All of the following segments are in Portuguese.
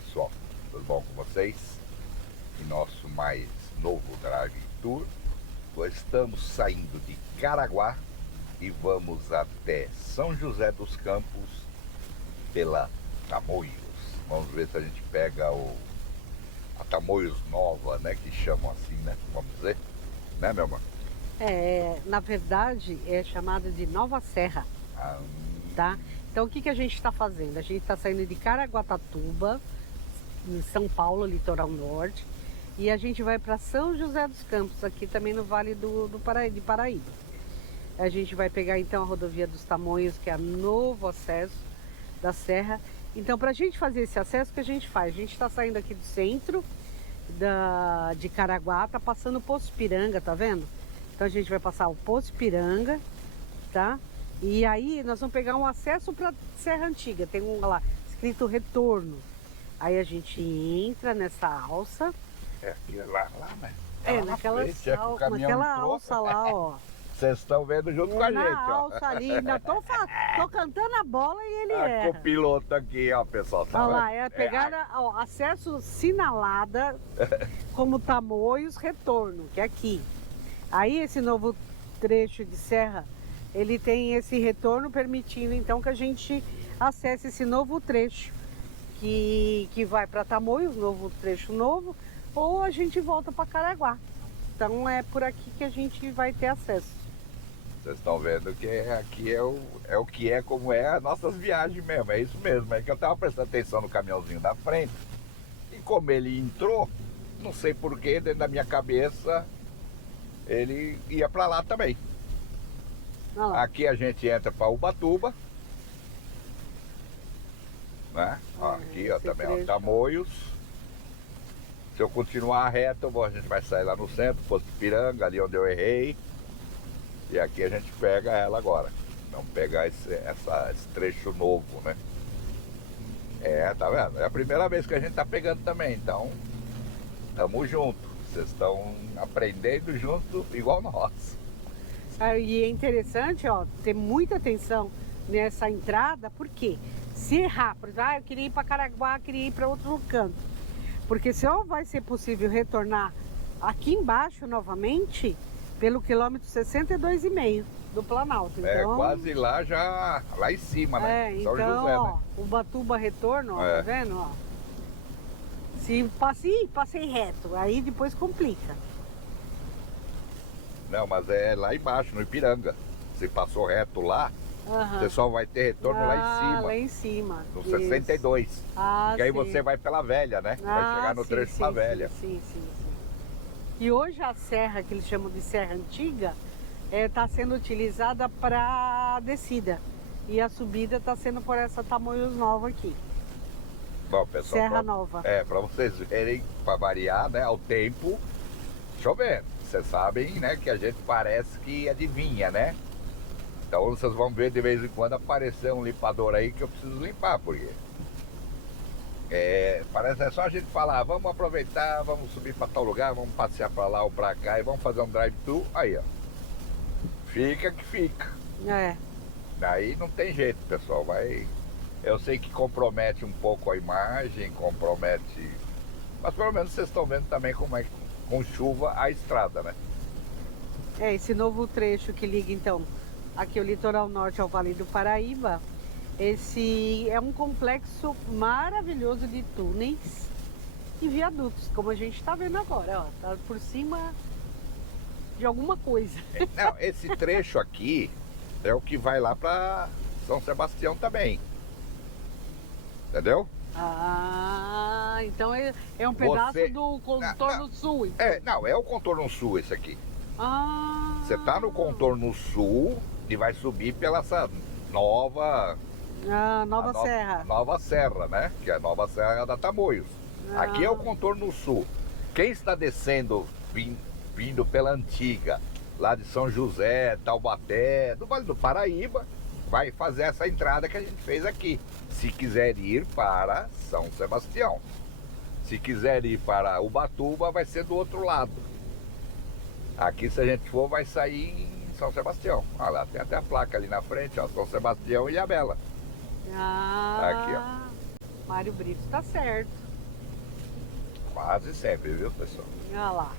pessoal, tudo bom com vocês? Em nosso mais novo Drive Tour, estamos saindo de Caraguá e vamos até São José dos Campos pela Tamoios. Vamos ver se a gente pega a Tamoios Nova, né, que chamam assim, né, vamos dizer, né, meu amor? Na verdade é chamada de Nova Serra, tá? Então o que a gente está fazendo? A gente está saindo de Caraguatatuba, em São Paulo, litoral norte, e a gente vai para São José dos Campos, aqui também no Vale de Paraíba. A gente vai pegar então a rodovia dos Tamoios, que é o novo acesso da serra. Então, para a gente fazer esse acesso, o que a gente faz? A gente está saindo aqui do centro de Caraguá, tá passando o Poço Ipiranga, tá vendo? Então a gente vai passar o Poço Ipiranga, tá? E aí nós vamos pegar um acesso para Serra Antiga, tem um lá escrito retorno. Aí a gente entra nessa alça. Aqui, lá, né? Naquela alça lá, ó. Vocês estão vendo junto com a gente, na alça ali, ainda tô cantando a bola e ele com o piloto aqui, ó, pessoal. Olha lá, é a pegada, ó, acesso sinalada como Tamoios, retorno, que é aqui. Aí esse novo trecho de serra, ele tem esse retorno permitindo então que a gente acesse esse novo trecho que vai para Tamoios, novo trecho novo, ou a gente volta para Caraguá. Então é por aqui que a gente vai ter acesso. Vocês estão vendo que aqui é o que é, como é as nossas viagens mesmo, é isso mesmo. É que eu estava prestando atenção no caminhãozinho da frente e como ele entrou, não sei porquê, dentro da minha cabeça, ele ia para lá também. Aqui a gente entra para Ubatuba, né? Aqui ó, também ó, Tamoios. Se eu continuar reto, a gente vai sair lá no centro, Poço Ipiranga, ali onde eu errei. E aqui a gente pega ela agora. Vamos pegar esse trecho novo, né? Tá vendo? É a primeira vez que a gente tá pegando também, então tamo junto. Vocês estão aprendendo junto igual nós. E é interessante, ó, ter muita atenção nessa entrada, porque se errar, por exemplo, eu queria ir para Caraguá, queria ir para outro canto, porque só vai ser possível retornar aqui embaixo novamente pelo quilômetro 62,5 do Planalto. Então, quase lá lá em cima, né? São então, José, ó, né? Ubatuba retorno, ó, tá vendo, ó? Se passei reto, aí depois complica. Não, mas é lá embaixo, no Ipiranga. Se passou reto lá, você só vai ter retorno lá em cima. Lá em cima. No 62. Que aí você vai pela velha, né? Vai chegar no trecho da velha. Sim. E hoje a serra, que eles chamam de Serra Antiga, está sendo utilizada para descida. E a subida está sendo por essa Tamoios Nova aqui. Bom, pessoal, Serra Nova. Para vocês verem, para variar, né, ao tempo chovendo. Vocês sabem, né, que a gente parece que adivinha, né? Então vocês vão ver de vez em quando aparecer um limpador aí que eu preciso limpar, porque parece é só a gente falar, vamos aproveitar, vamos subir para tal lugar, vamos passear para lá ou para cá e vamos fazer um drive-thru, aí ó, fica que fica. Daí não tem jeito, pessoal, eu sei que compromete um pouco a imagem, mas pelo menos vocês estão vendo também como é que com chuva a estrada, né? Esse novo trecho que liga então aqui o litoral norte ao Vale do Paraíba. Esse é um complexo maravilhoso de túneis e viadutos, como a gente está vendo agora, ó, tá por cima de alguma coisa. Não, esse trecho aqui é o que vai lá para São Sebastião também, entendeu? Então é um pedaço do contorno sul. Então. É o contorno sul esse aqui. Você tá no contorno sul e vai subir pela essa nova serra. Nova Serra, né? Que é a Nova Serra da Tamoios. Aqui é o contorno sul. Quem está descendo, vindo pela antiga, lá de São José, Taubaté, do Vale do Paraíba, vai fazer essa entrada que a gente fez aqui. Se quiser ir para São Sebastião. Se quiser ir para Ubatuba, vai ser do outro lado. Aqui, se a gente for, vai sair em São Sebastião. Olha lá, tem até a placa ali na frente, ó, São Sebastião e Ilhabela. Aqui, ó. Mário Brito tá certo. Quase sempre, viu, pessoal? Olha lá.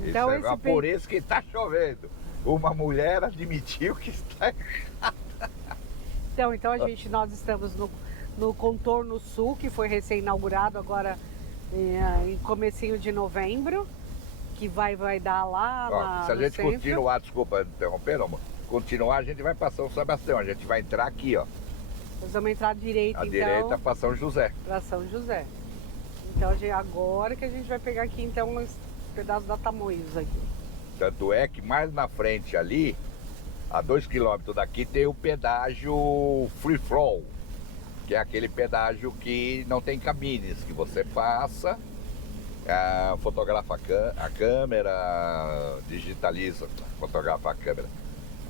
Isso Então, é por isso que tá chovendo. Uma mulher admitiu que está... Então nós estamos no Contorno Sul, que foi recém-inaugurado agora em comecinho de novembro, que vai dar lá se a no gente centro. continuar, desculpa interromper, amor, continuar a gente vai para São Sebastião, a gente vai entrar aqui, ó. Nós vamos entrar à direita, à direita para São José. Para São José. Então agora que a gente vai pegar aqui então um pedaço da Tamoios aqui. Tanto é que mais na frente ali, a 2 km daqui, tem o pedágio Free Flow, que é aquele pedágio que não tem cabines, que você passa, fotografa a câmera, digitaliza, fotografa a câmera,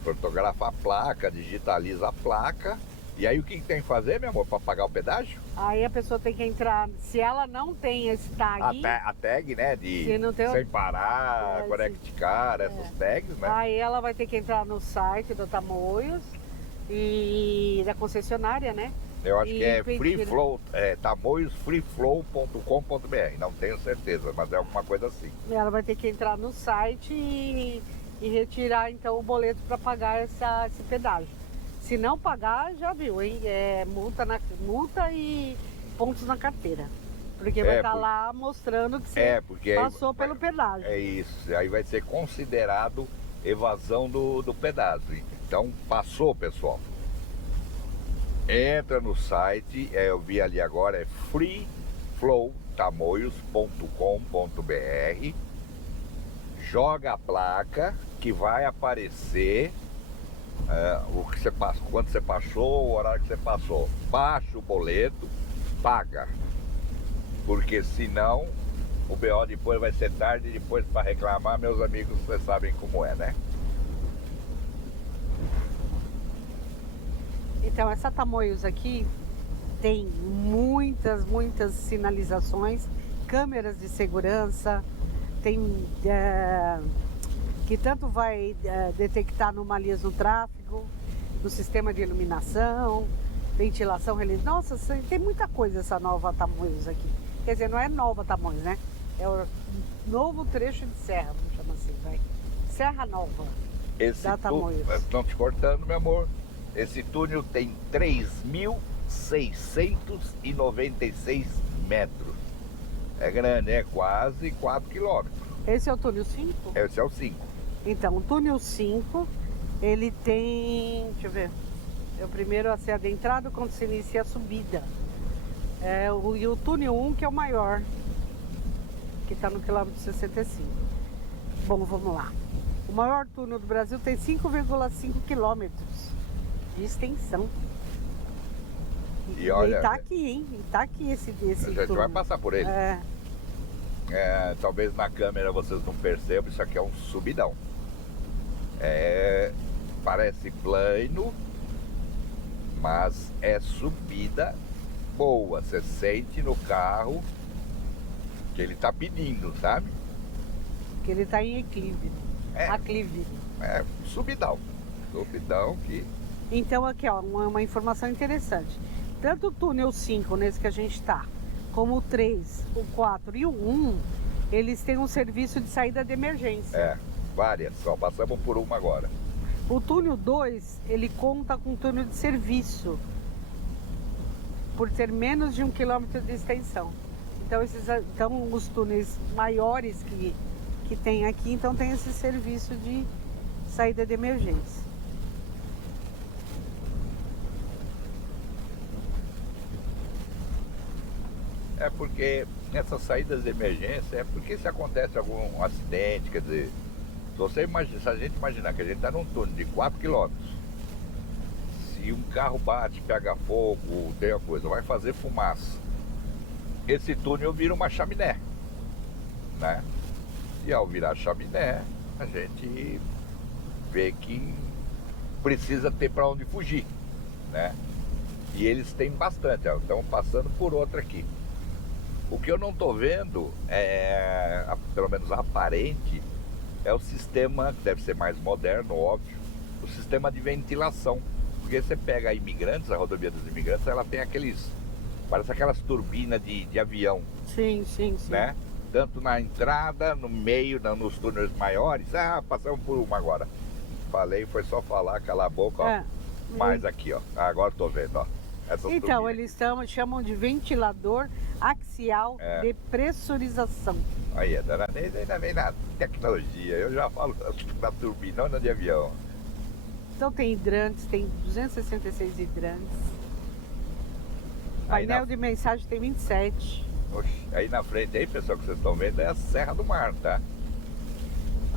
fotografa a placa, digitaliza a placa. E aí o que tem que fazer, meu amor, para pagar o pedágio? Aí a pessoa tem que entrar, se ela não tem esse tag... A tag, né, de sem parar, Connect Car, essas tags, né? Aí ela vai ter que entrar no site do Tamoios e da concessionária, né? Eu acho que é Free Flow, tamoiosfreeflow.com.br, não tenho certeza, mas é alguma coisa assim. Ela vai ter que entrar no site e retirar então o boleto para pagar esse pedágio. Se não pagar, já viu, hein? Multa e pontos na carteira. Porque vai estar lá mostrando que você passou pelo pedágio. É isso, aí vai ser considerado evasão do pedágio. Então, passou, pessoal. Entra no site, eu vi ali agora, é freeflowtamoios.com.br. Joga a placa que vai aparecer o que você passou, quando você passou, o horário que você passou. Baixa o boleto, paga. Porque senão o BO depois vai ser tarde e depois para reclamar, meus amigos, vocês sabem como é, né? Então essa Tamoios aqui tem muitas sinalizações, câmeras de segurança, tem que tanto vai detectar anomalias no tráfego, no sistema de iluminação, ventilação religiosa. Nossa, tem muita coisa essa nova Tamoios aqui. Quer dizer, não é nova Tamoios, né? É o novo trecho de serra, vamos chamar assim, vai. Serra Nova da Tamoios. Não te cortando, meu amor. Esse túnel tem 3.696 metros. É grande, é quase 4 quilômetros. Esse é o túnel 5? Esse é o 5. Então, o túnel 5, ele tem, deixa eu ver, é o primeiro a ser adentrado quando se inicia a subida. E o túnel 1 que é o maior, que está no quilômetro 65. Bom, vamos lá. O maior túnel do Brasil tem 5,5 quilômetros de extensão. E olha, tá aqui, hein? E tá aqui esse túnel. A gente vai passar por ele. Talvez na câmera vocês não percebam, isso aqui é um subidão. Parece plano, mas é subida boa. Você sente no carro que ele tá pedindo, sabe? Que ele tá em aclive. Aclive. Subidão. Subidão que... Então aqui, ó, uma informação interessante. Tanto o túnel 5, nesse que a gente tá, como o 3, o 4 e o 1, eles têm um serviço de saída de emergência. Várias, só passamos por uma agora. O túnel 2, ele conta com túnel de serviço, por ter menos de 1 quilômetro de extensão. Então os túneis maiores que tem aqui, então tem esse serviço de saída de emergência. Porque nessas saídas de emergência, porque se acontece algum acidente, quer dizer, se a gente imaginar que a gente está num túnel de 4 quilômetros, se um carro bate, pega fogo, tem uma coisa, vai fazer fumaça, esse túnel vira uma chaminé, né? E ao virar chaminé, a gente vê que precisa ter para onde fugir, né? E eles têm bastante, estão passando por outra aqui. O que eu não estou vendo, pelo menos aparente, é o sistema, que deve ser mais moderno, óbvio, o sistema de ventilação. Porque você pega a Imigrantes, a rodovia dos Imigrantes, ela tem aqueles Parece aquelas turbinas de avião, Sim, sim, sim. né? Tanto na entrada, no meio, nos túneis maiores. Ah, passamos por uma agora. Falei, foi só falar, calar a boca, ó. É. Mais aqui, ó. Agora tô vendo, ó. Essas Então, turbinas. eles chamam de ventilador axial de pressurização. Aí, ainda vem na tecnologia. Eu já falo da turbinona de avião. Então tem hidrantes, tem 266 hidrantes. Painel de mensagem tem 27. Oxe, aí na frente aí, pessoal, que vocês estão vendo é a Serra do Mar, tá?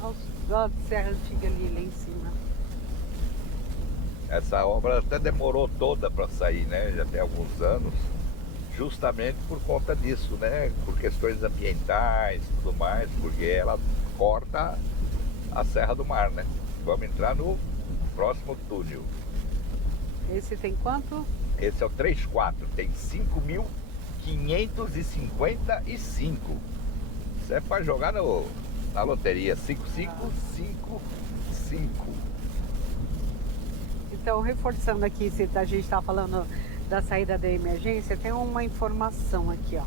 Olha a serra antiga ali, lá em cima. Essa obra até demorou toda para sair, né? Já tem alguns anos. Justamente por conta disso, né? Por questões ambientais e tudo mais, porque ela corta a Serra do Mar, né? Vamos entrar no próximo túnel. Esse tem quanto? Esse é o 34, tem 5.555. Isso é para jogar na loteria, 5555. Então, reforçando aqui, se a gente está falando da saída da emergência, tem uma informação aqui, ó.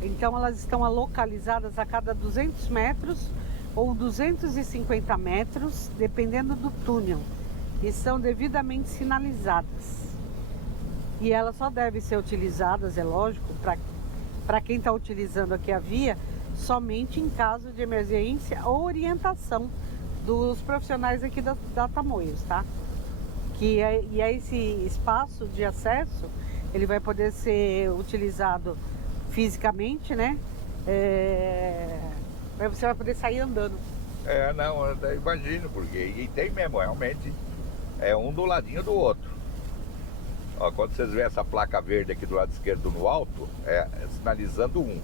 Então, elas estão localizadas a cada 200 metros ou 250 metros, dependendo do túnel, e são devidamente sinalizadas. E elas só devem ser utilizadas, é lógico, para quem está utilizando aqui a via, somente em caso de emergência ou orientação dos profissionais aqui da Tamoios, tá? E é esse espaço de acesso, ele vai poder ser utilizado fisicamente, né? Você vai poder sair andando. Não, eu imagino, porque e tem mesmo, realmente, é um do ladinho do outro. Ó, quando vocês veem essa placa verde aqui do lado esquerdo no alto, é sinalizando um.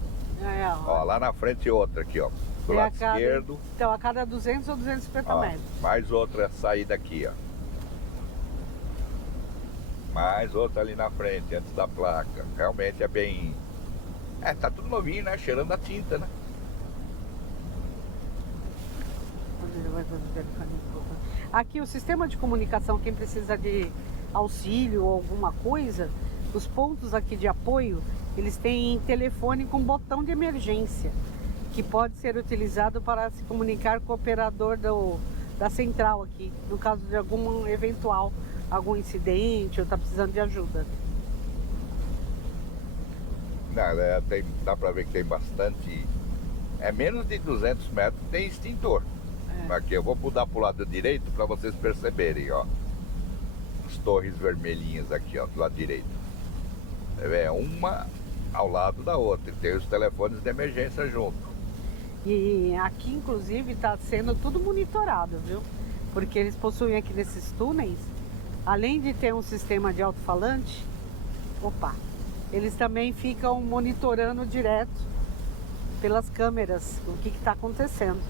Ó, lá na frente outra aqui, ó, do lado esquerdo. Então, a cada 200 ou 250 metros. Mais outra saída aqui, ó. Mais outra ali na frente, antes da placa. Realmente é bem... tá tudo novinho, né? Cheirando a tinta, né? Aqui o sistema de comunicação, quem precisa de auxílio ou alguma coisa, os pontos aqui de apoio, eles têm telefone com botão de emergência, que pode ser utilizado para se comunicar com o operador da central aqui, no caso de algum incidente ou está precisando de ajuda. Dá para ver que tem bastante... menos de 200 metros tem extintor. Aqui, eu vou mudar para o lado direito para vocês perceberem, ó. As torres vermelhinhas aqui, ó, do lado direito. Uma ao lado da outra. E tem os telefones de emergência junto. E aqui, inclusive, está sendo tudo monitorado, viu? Porque eles possuem aqui nesses túneis, além de ter um sistema de alto-falante, eles também ficam monitorando direto pelas câmeras o que está acontecendo.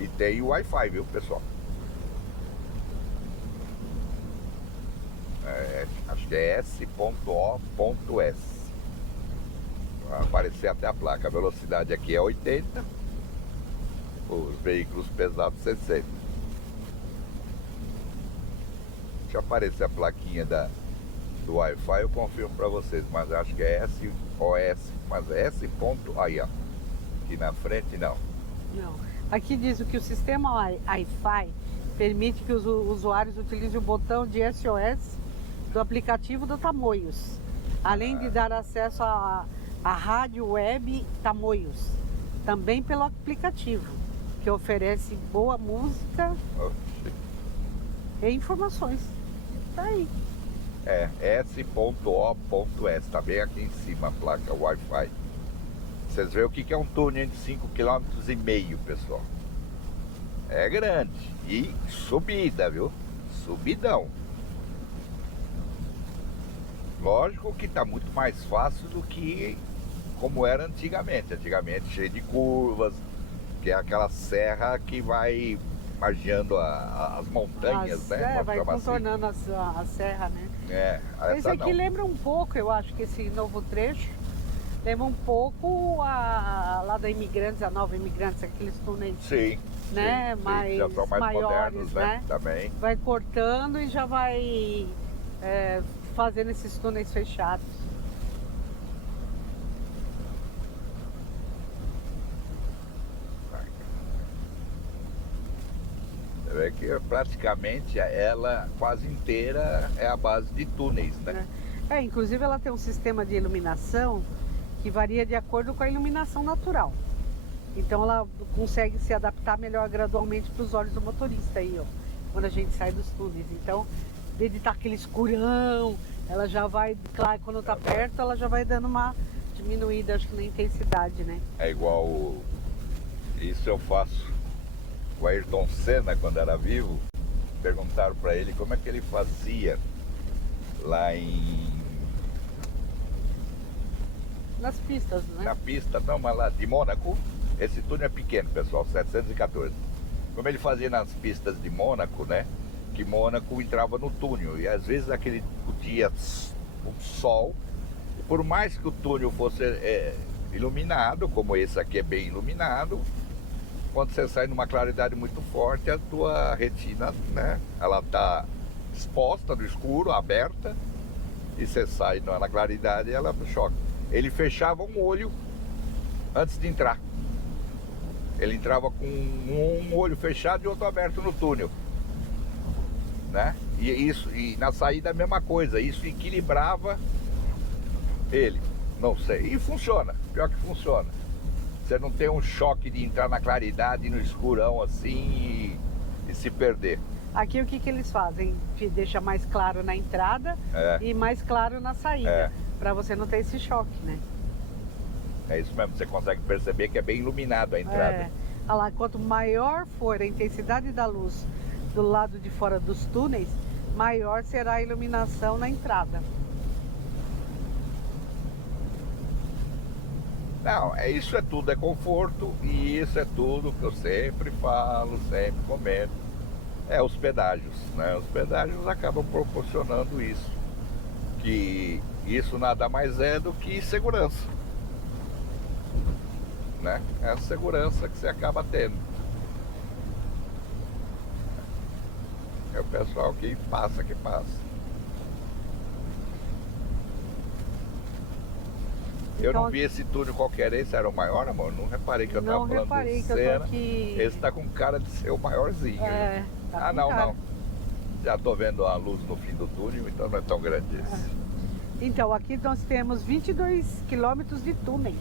E tem o Wi-Fi, viu, pessoal? Acho que é S.O.S. Vai aparecer até a placa. A velocidade aqui é 80. Os veículos pesados 60. Deixa aparecer a plaquinha do Wi-Fi, eu confirmo para vocês. Mas acho que é SOS. Mas é S. Aí, ó. Aqui na frente, não. Não. Aqui diz que o sistema Wi-Fi permite que os usuários utilizem o botão de SOS do aplicativo do Tamoios, além de dar acesso à rádio web Tamoios, também pelo aplicativo, que oferece boa música e informações. Tá aí. S.O.S. Tá bem aqui em cima a placa Wi-Fi. Vocês veem o que é um túnel de 5,5 km, pessoal. É grande. E subida, viu? Subidão. Lógico que tá muito mais fácil do que como era antigamente. Antigamente cheio de curvas, que é aquela serra que vai margeando as montanhas, né? Vai contornando a serra, né? Esse aqui lembra um pouco, eu acho que esse novo trecho lembra um pouco lá da Imigrantes, a Nova Imigrantes, aqueles túneis, né? Sim, já são mais maiores, modernos, né? Também. Vai cortando e já vai fazendo esses túneis fechados. é que praticamente ela quase inteira é a base de túneis, né? Inclusive ela tem um sistema de iluminação que varia de acordo com a iluminação natural. Então ela consegue se adaptar melhor gradualmente para os olhos do motorista aí, ó, quando a gente sai dos túneis. Então, em vez de estar aquele escurão, ela já vai, claro, quando está perto, ela já vai dando uma diminuída, acho que na intensidade, né? É igual, isso eu faço. O Ayrton Senna, quando era vivo, perguntaram para ele como é que ele fazia lá nas pistas, né? Na pista, não, mas lá de Mônaco. Esse túnel é pequeno, pessoal, 714. Como ele fazia nas pistas de Mônaco, né? Que Mônaco entrava no túnel. E às vezes o dia, o sol, por mais que o túnel fosse iluminado, como esse aqui é bem iluminado, quando você sai numa claridade muito forte, a tua retina, né? Ela tá exposta no escuro, aberta, e você sai na claridade e ela choca. Ele fechava um olho antes de entrar. Ele entrava com um olho fechado e outro aberto no túnel, né? E na saída a mesma coisa. Isso equilibrava ele. Não sei. E funciona. Pior que funciona. Você não tem um choque de entrar na claridade e no escurão assim e se perder. Aqui o que eles fazem? Deixa mais claro na entrada e mais claro na saída. Para você não ter esse choque, né? É isso mesmo, você consegue perceber que é bem iluminado a entrada. Olha lá, quanto maior for a intensidade da luz do lado de fora dos túneis, maior será a iluminação na entrada. Não, isso é tudo, é conforto, e isso é tudo que eu sempre falo, sempre comento. É os pedágios, né? Os pedágios acabam proporcionando isso. Que isso nada mais é do que segurança, né? É a segurança que você acaba tendo. É o pessoal que passa. Eu não vi esse túnel qualquer, esse era o maior, amor? Não reparei que eu tava falando do Senna. Esse tá com cara de ser o maiorzinho. Tá não. Já tô vendo a luz no fim do túnel, então não é tão grande esse. Então, aqui nós temos 22 quilômetros de túneis.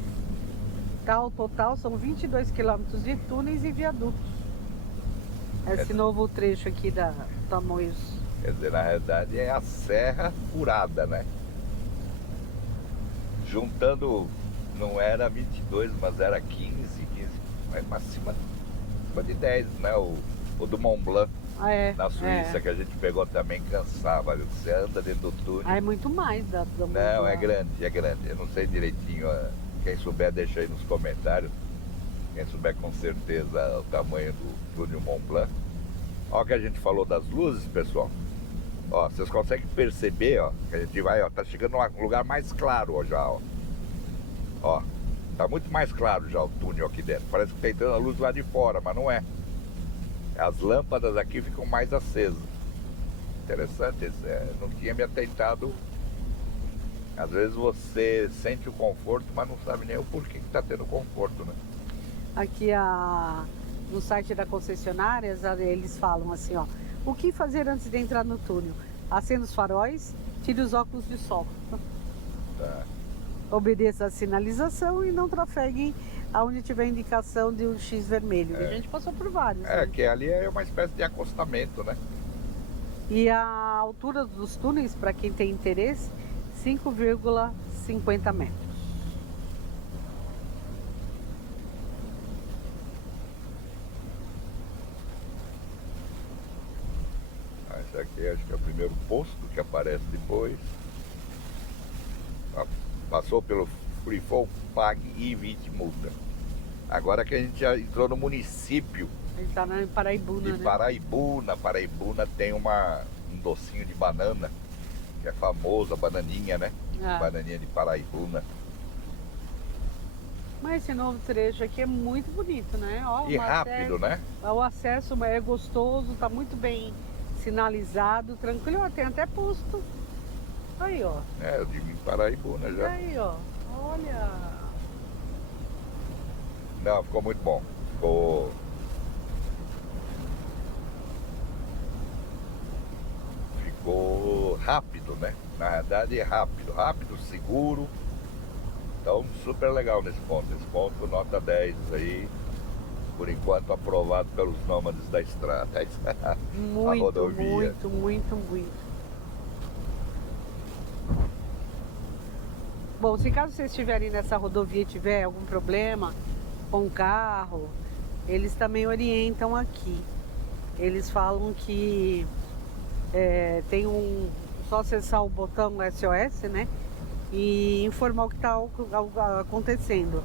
Tá, o total são 22 quilômetros de túneis e viadutos. Esse novo trecho aqui da Tamoios. Quer dizer, na realidade é a Serra Furada, né? Juntando, não era 22, mas era 15, mas acima de 10, né? O do Mont Blanc, na Suíça, que a gente pegou também, cansava. Você anda dentro do túnel. É muito mais do Mont Blanc. Não, é grande. Eu não sei direitinho, quem souber deixa aí nos comentários. Quem souber com certeza o tamanho do túnel Mont Blanc. Olha que a gente falou das luzes, pessoal. Ó, vocês conseguem perceber, ó, que a gente vai, ó, tá chegando a um lugar mais claro, ó, já, ó. Ó, tá muito mais claro já o túnel aqui dentro. Parece que tá entrando a luz lá de fora, mas não é. As lâmpadas aqui ficam mais acesas. Interessante, não tinha me atentado. Às vezes você sente o conforto, mas não sabe nem o porquê que tá tendo conforto, né? Aqui no site da concessionária, eles falam assim, ó. O que fazer antes de entrar no túnel? Acenda os faróis, tire os óculos de sol. Tá. Obedeça a sinalização e não trafegue aonde tiver indicação de um X vermelho. A gente passou por vários. Né? Que ali é uma espécie de acostamento, né? E a altura dos túneis, para quem tem interesse, 5,50 metros. Esse aqui acho que é o primeiro posto que aparece depois. Passou pelo Freefall, pague e evite multa. Agora que a gente já entrou no município. A gente tá em Paraibuna, de Paraibuna. Paraibuna tem um docinho de banana, que é famoso, a bananinha, né? Bananinha de Paraibuna. Mas esse novo trecho aqui é muito bonito, né? Ó, e rápido, né? O acesso é gostoso, tá muito bem sinalizado, tranquilo. Ó, tem até posto. Aí, ó. Eu digo em Paraibuna já. Aí, ó. Olha. Não, ficou muito bom. rápido, né? Na verdade é rápido, seguro. Então, super legal nesse ponto. Esse ponto, nota 10 aí. Por enquanto, aprovado pelos nômades da estrada. A Muito, rodovia. muito. Bom, se caso vocês estiverem nessa rodovia e tiver algum problema com o carro, eles também orientam aqui. Eles falam que tem só acessar o botão SOS, né? E informar o que está acontecendo.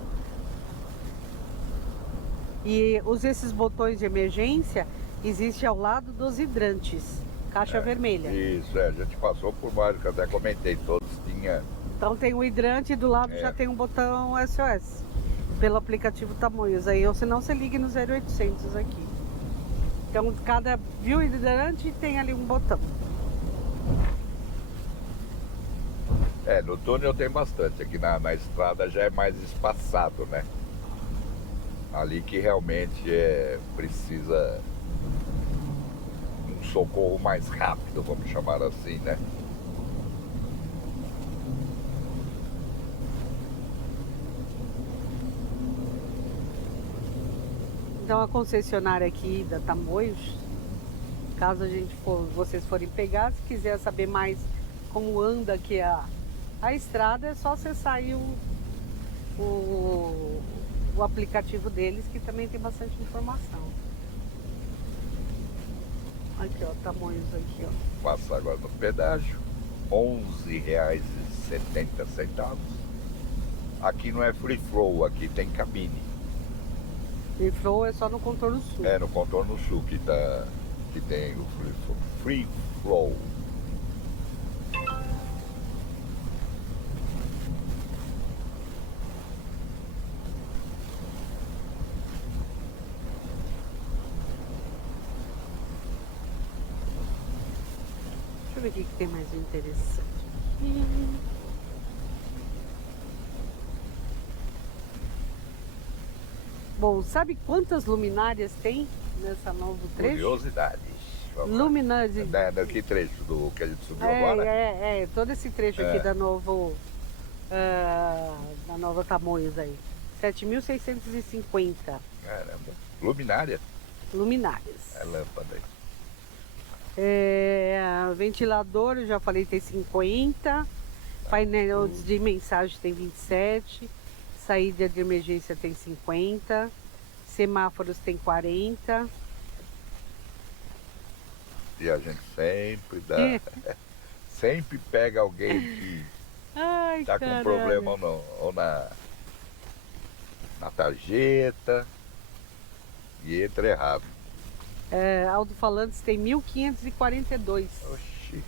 E esses botões de emergência existem ao lado dos hidrantes, caixa vermelha. Isso, a gente passou por vários, que até comentei, todos tinha. Então tem o hidrante e do lado já tem um botão SOS, pelo aplicativo Tamoios. Aí, ou senão você ligue no 0800 aqui. Então cada viu hidrante tem ali um botão. No túnel tem bastante, aqui na estrada já é mais espaçado, né? Ali que realmente precisa um socorro mais rápido, vamos chamar assim, né? Então a concessionária aqui da Tamoios, caso vocês forem pegar, se quiser saber mais como anda aqui a estrada, é só acessar aí o aplicativo deles, que também tem bastante informação. Aqui, ó, Tamoios aqui, ó. Passa agora no pedágio, R$11,70. Aqui não é free flow, aqui tem cabine. Free flow é só no contorno sul. No contorno sul que tem o free flow. Deixa eu ver o que tem mais interessante. Bom, sabe quantas luminárias tem nessa novo trecho? Curiosidades. Luminárias. Que trecho do que a gente subiu agora? Todo esse trecho aqui da nova Tamoios aí. 7.650. Caramba. Luminária? Luminárias. É lâmpada aí. Ventilador, eu já falei, tem 50. Painel de mensagem tem 27. Saída de emergência tem 50. Semáforos tem 40. E a gente sempre sempre pega alguém que tá com problema ou na tarjeta e entra errado. Alto-falantes tem 1.542. Oxi.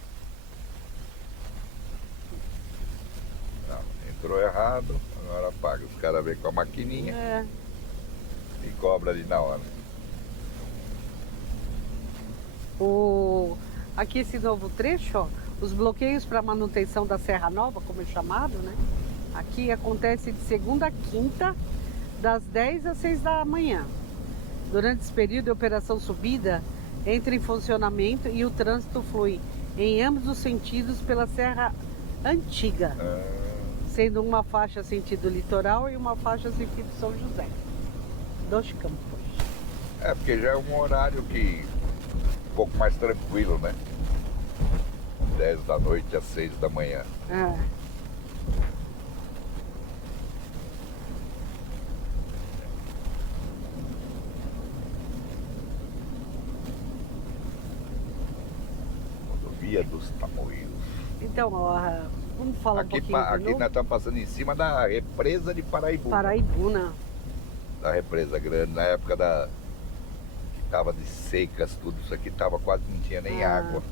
Não, entrou errado, agora paga. Os caras vêm com a maquininha e cobra ali na hora. Aqui esse novo trecho, ó, os bloqueios para manutenção da Serra Nova, como é chamado, né? Aqui acontece de segunda a quinta, das 10 às 6 da manhã. Durante esse período, a operação subida entra em funcionamento e o trânsito flui em ambos os sentidos pela Serra Antiga, sendo uma faixa sentido litoral e uma faixa sentido São José dos Campos. Porque já é um horário que um pouco mais tranquilo, né? 10 da noite às 6 da manhã. Rodovia dos Tamoios. Então, vamos falar aqui, um pouquinho aqui nós estamos passando em cima da represa de Paraibuna. Paraibuna. Da represa grande, na época que tava de secas, tudo isso aqui tava quase, não tinha nem água.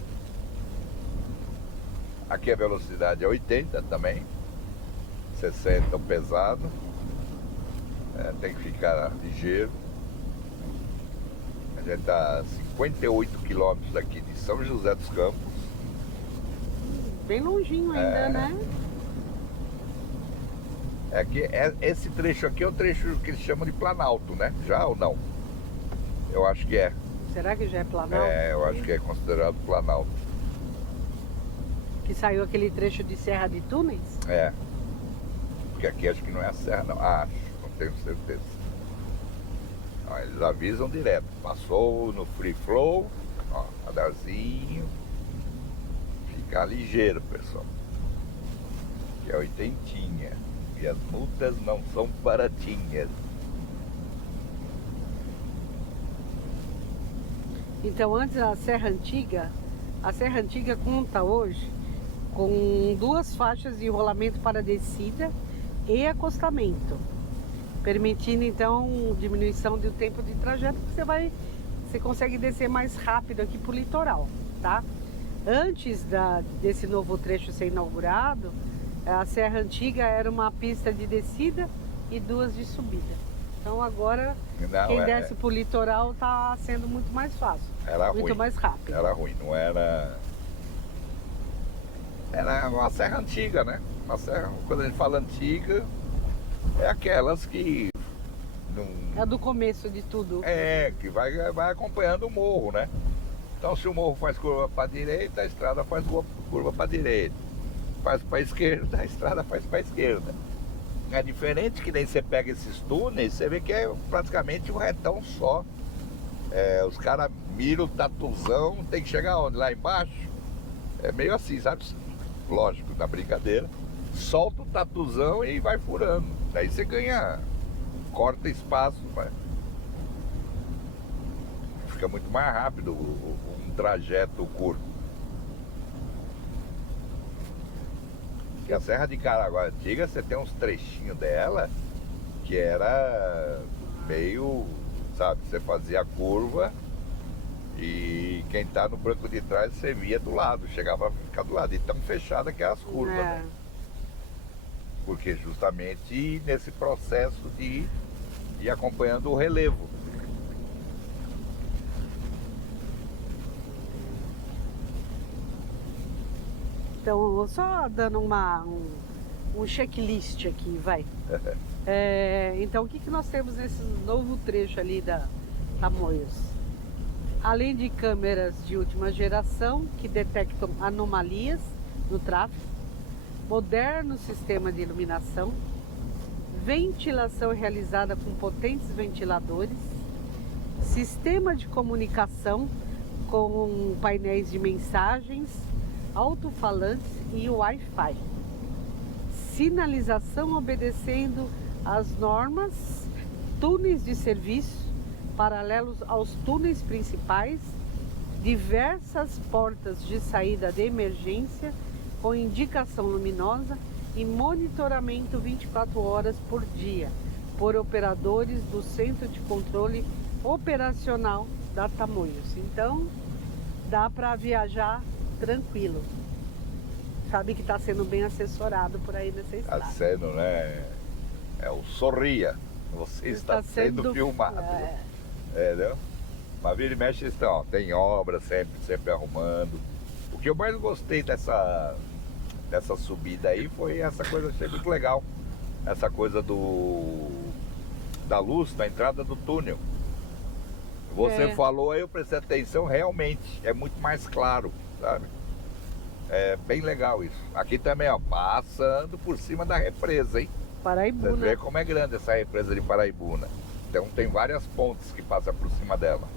Aqui a velocidade é 80 também, 60 o pesado, tem que ficar ligeiro. A gente está a 58 quilômetros aqui de São José dos Campos. Bem longinho ainda, né? Esse trecho aqui é o trecho que eles chamam de Planalto, né? Já ou não? Eu acho que é. Será que já é Planalto? Eu acho que é considerado Planalto. Que saiu aquele trecho de Serra de Túneis? É. Porque aqui acho que não é a serra, não. Acho, não tenho certeza. Ó, eles avisam direto. Passou no free flow, ó, radarzinho. Fica ligeiro, pessoal. Que é oitentinha. E as multas não são baratinhas. Então, antes a Serra Antiga conta hoje com 2 faixas de rolamento para descida e acostamento, permitindo então diminuição do tempo de trajeto, porque você consegue descer mais rápido aqui pro litoral, tá? Antes desse novo trecho ser inaugurado, a Serra Antiga era uma pista de descida e 2 de subida. Então agora quem desce pro litoral tá sendo muito mais fácil, era muito ruim. mais rápido. Era ruim, não era... Era uma serra antiga, né? Uma serra, quando a gente fala antiga, é aquelas que... É do começo de tudo. É, que vai acompanhando o morro, né? Então se o morro faz curva para a direita, a estrada faz curva para a direita. Faz para a esquerda, a estrada faz para a esquerda. É diferente que nem você pega esses túneis, você vê que é praticamente um retão só. É, os caras miram o tatuzão, tem que chegar onde? Lá embaixo? É meio assim, sabe? Lógico, na brincadeira. Solta o tatuzão e vai furando. Daí você ganha, corta espaço, mas fica muito mais rápido um trajeto curto. E a Serra de Caraguá Antiga, você tem uns trechinhos dela que era meio, sabe, você fazia a curva e quem tá no banco de trás você via do lado, chegava a ficar do lado, e tão fechada que é as curvas, né? Porque justamente nesse processo de ir acompanhando o relevo. Então, só dando um checklist aqui, vai. Então, o que nós temos nesse novo trecho ali da Tamoios? Além de câmeras de última geração que detectam anomalias no tráfego, moderno sistema de iluminação, ventilação realizada com potentes ventiladores, sistema de comunicação com painéis de mensagens, alto-falantes e Wi-Fi, sinalização obedecendo às normas, túneis de serviço paralelos aos túneis principais, diversas portas de saída de emergência com indicação luminosa e monitoramento 24 horas por dia por operadores do Centro de Controle Operacional da Tamoios. Então, dá para viajar tranquilo. Sabe que está sendo bem assessorado por aí nessa estrada. Está sendo, né? É o Sorria. Você está sendo filmado. Entendeu? Mas vira e mexe estão, tem obra sempre arrumando. O que eu mais gostei dessa subida aí foi essa coisa, achei muito legal. Essa coisa da luz na entrada do túnel. Você falou aí, eu prestei atenção, realmente é muito mais claro, sabe? É bem legal isso. Aqui também, ó, passando por cima da represa, hein? Paraibuna. Você vê como é grande essa represa de Paraibuna. Então tem várias pontes que passam por cima dela.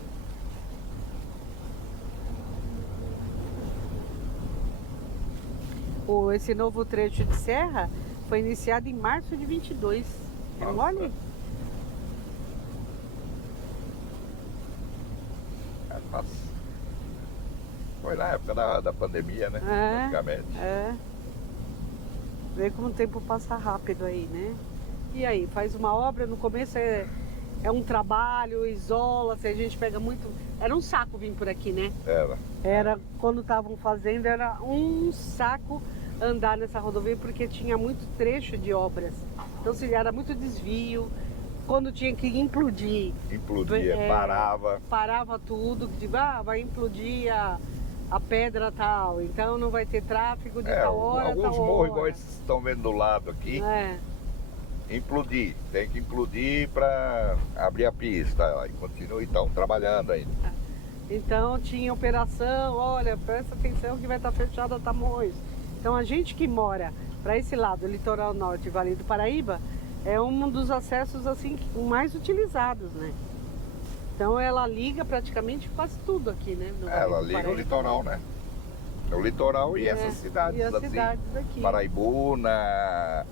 Esse novo trecho de serra foi iniciado em março de 22. É mole? Nossa. Foi na época da pandemia, né? Praticamente. Vê como o tempo passa rápido aí, né? E aí, faz uma obra, no começo é um trabalho, isola, se a gente pega muito... Era um saco vir por aqui, né? Era, quando estavam fazendo, era um saco andar nessa rodovia, porque tinha muito trecho de obras. Então, era muito desvio. Quando tinha que implodir... Parava. Parava tudo, tipo, vai implodir a pedra tal, então não vai ter tráfego de tal hora, alguns morros igual vocês estão vendo do lado aqui, implodir, tem que implodir para abrir a pista, e continua então, trabalhando ainda. Então tinha operação, olha, presta atenção que vai estar fechada a Tamoios. Então a gente que mora para esse lado, litoral norte, Vale do Paraíba, é um dos acessos assim mais utilizados, né? Então ela liga praticamente quase tudo aqui, né? no Vale Ela do liga o Paraíba. litoral, né? O litoral e essas cidades e as assim. cidades aqui. Paraibuna,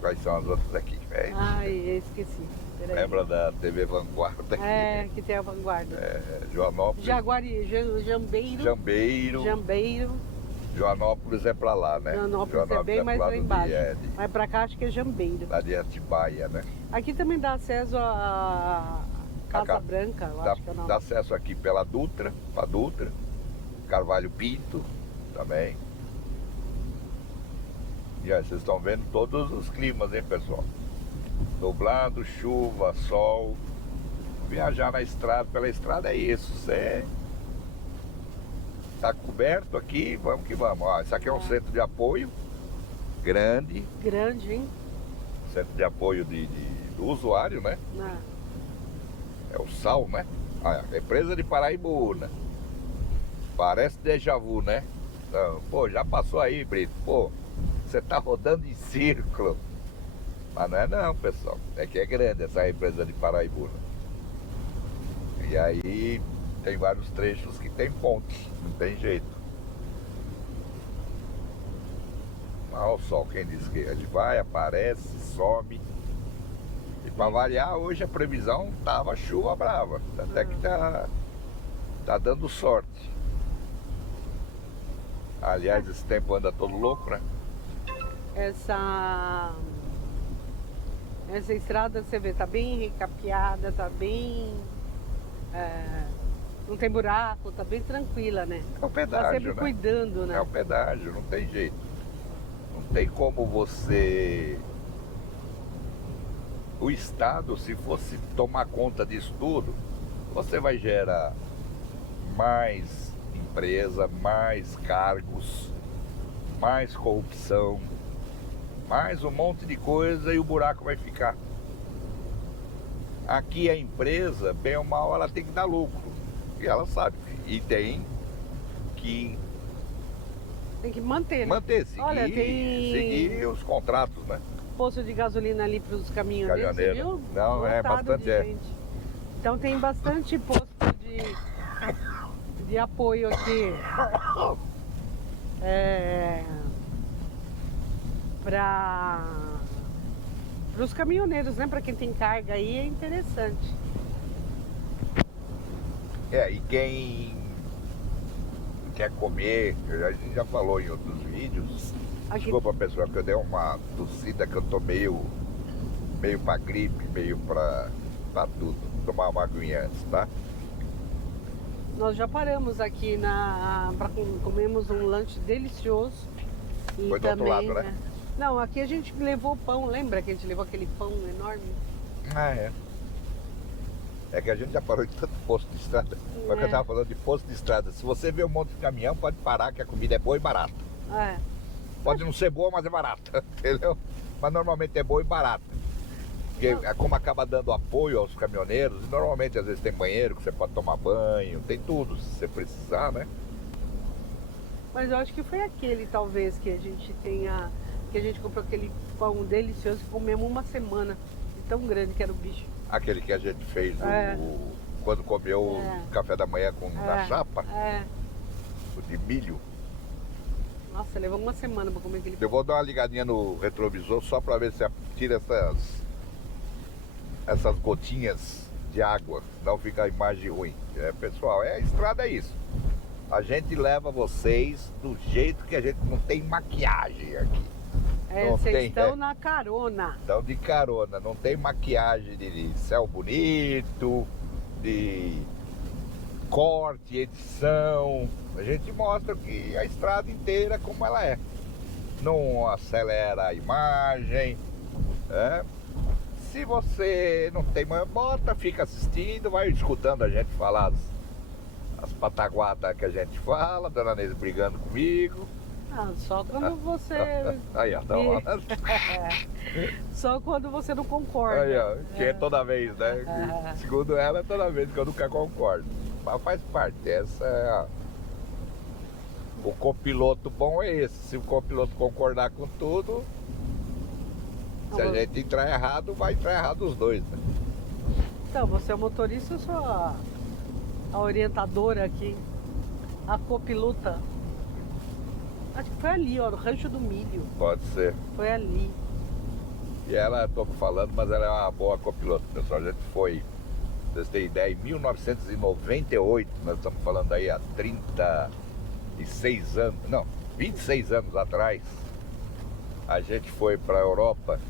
quais são as outras aqui? Ai, esqueci. Peraí. Lembra da TV Vanguarda aqui? É, que tem a Vanguarda. Joanópolis, Jaguari, Jambeiro. Jambeiro. Joanópolis é pra lá, né? Joanópolis é bem mais pro lá lado embaixo. de Mas pra cá acho que é Jambeiro. lá de Atibaia, né? Aqui também dá acesso a Casa Branca, eu acho que é o nome. Dá acesso aqui pela Dutra, pra Dutra, Carvalho Pinto também. E aí, vocês estão vendo todos os climas, hein, pessoal? Nublado, chuva, sol. Viajar na estrada, pela estrada é isso. Você tá coberto aqui, vamos que vamos. Ó, isso aqui é um centro de apoio grande. Grande, hein? Centro de apoio do usuário, né? Ah, É o SAL, né? A empresa de Paraibuna. Parece déjà vu, né? Então, pô, já passou aí, Brito. Pô, você tá rodando em círculo. Mas não é não, pessoal. É que é grande essa empresa de Paraibuna. E aí tem vários trechos que tem pontes. Não tem jeito. Mas olha o sol, quem diz que ele vai, aparece, some. E para variar, hoje a previsão tava chuva brava. Até que tá dando sorte. Aliás, esse tempo anda todo louco, né? essa estrada, você vê, tá bem recapeada, tá bem... não tem buraco, tá bem tranquila, né? É o pedágio, Tá sempre né? cuidando, né? É o pedágio, não tem jeito. Não tem como você... O Estado, se fosse tomar conta disso tudo, você vai gerar mais empresa, mais cargos, mais corrupção, mais um monte de coisa e o buraco vai ficar. Aqui a empresa, bem ou mal, ela tem que dar lucro. E ela sabe. E tem que manter, né? manter, seguir, Olha, tem seguir os contratos, né? posto de gasolina ali para os caminhoneiros, você Caminhoneiro. viu? Não, é Lotado bastante, de gente. Então tem bastante posto de apoio aqui para os caminhoneiros, né? Para quem tem carga aí é interessante. E quem quer comer, a gente já falou em outros vídeos. Aqui, Desculpa, pessoal, que eu dei uma tossida, que eu tô meio pra gripe, meio pra tudo. Vou tomar uma aguinha antes, tá? nós já paramos aqui para comermos um lanche delicioso. E Foi do outro também, lado, né? Não, aqui a gente levou pão, lembra que a gente levou aquele pão enorme? Ah, é. É que a gente já parou de tanto posto de estrada. Mas que eu tava falando de posto de estrada. Se você vê um monte de caminhão, pode parar, que a comida é boa e barata. É. Pode não ser boa, mas é barata, entendeu? Mas normalmente é boa e barata. Porque como acaba dando apoio aos caminhoneiros, normalmente às vezes tem banheiro que você pode tomar banho, tem tudo, se você precisar, né? Mas eu acho que foi aquele, talvez, que a gente comprou aquele pão delicioso e comemos uma semana. De tão grande que era o bicho. Aquele que a gente fez quando comeu o café da manhã na chapa, o de milho. Nossa, levou uma semana pra comer aquele pão. Eu vou dar uma ligadinha no retrovisor só para ver se tira essas gotinhas de água, não fica a imagem ruim. Pessoal, a estrada é isso. A gente leva vocês do jeito que a gente não tem maquiagem aqui. Vocês estão na carona. Estão de carona, não tem maquiagem de céu bonito, de corte, edição. A gente mostra que a estrada inteira como ela é. Não acelera a imagem. Se você não tem manhã, bota, fica assistindo, vai escutando a gente falar as pataguadas que a gente fala, Dona Neide brigando comigo. Só quando você... Aí, ó, tá lá. Só quando você não concorda. Aí, ó, que é toda vez, né? Segundo ela, é toda vez que eu nunca concordo. Mas faz parte, essa é O copiloto bom é esse. Se o copiloto concordar com tudo, se a gente entrar errado, vai entrar errado os dois, né? Então, você é o motorista, eu sou a orientadora aqui, a copilota. Acho que foi ali, ó, no Rancho do Milho. Pode ser. Foi ali. E ela, tô falando, mas ela é uma boa copiloto, pessoal. A gente foi, vocês têm ideia, em 1998, nós estamos falando aí há 36 anos, não, 26 anos atrás, a gente foi para a Europa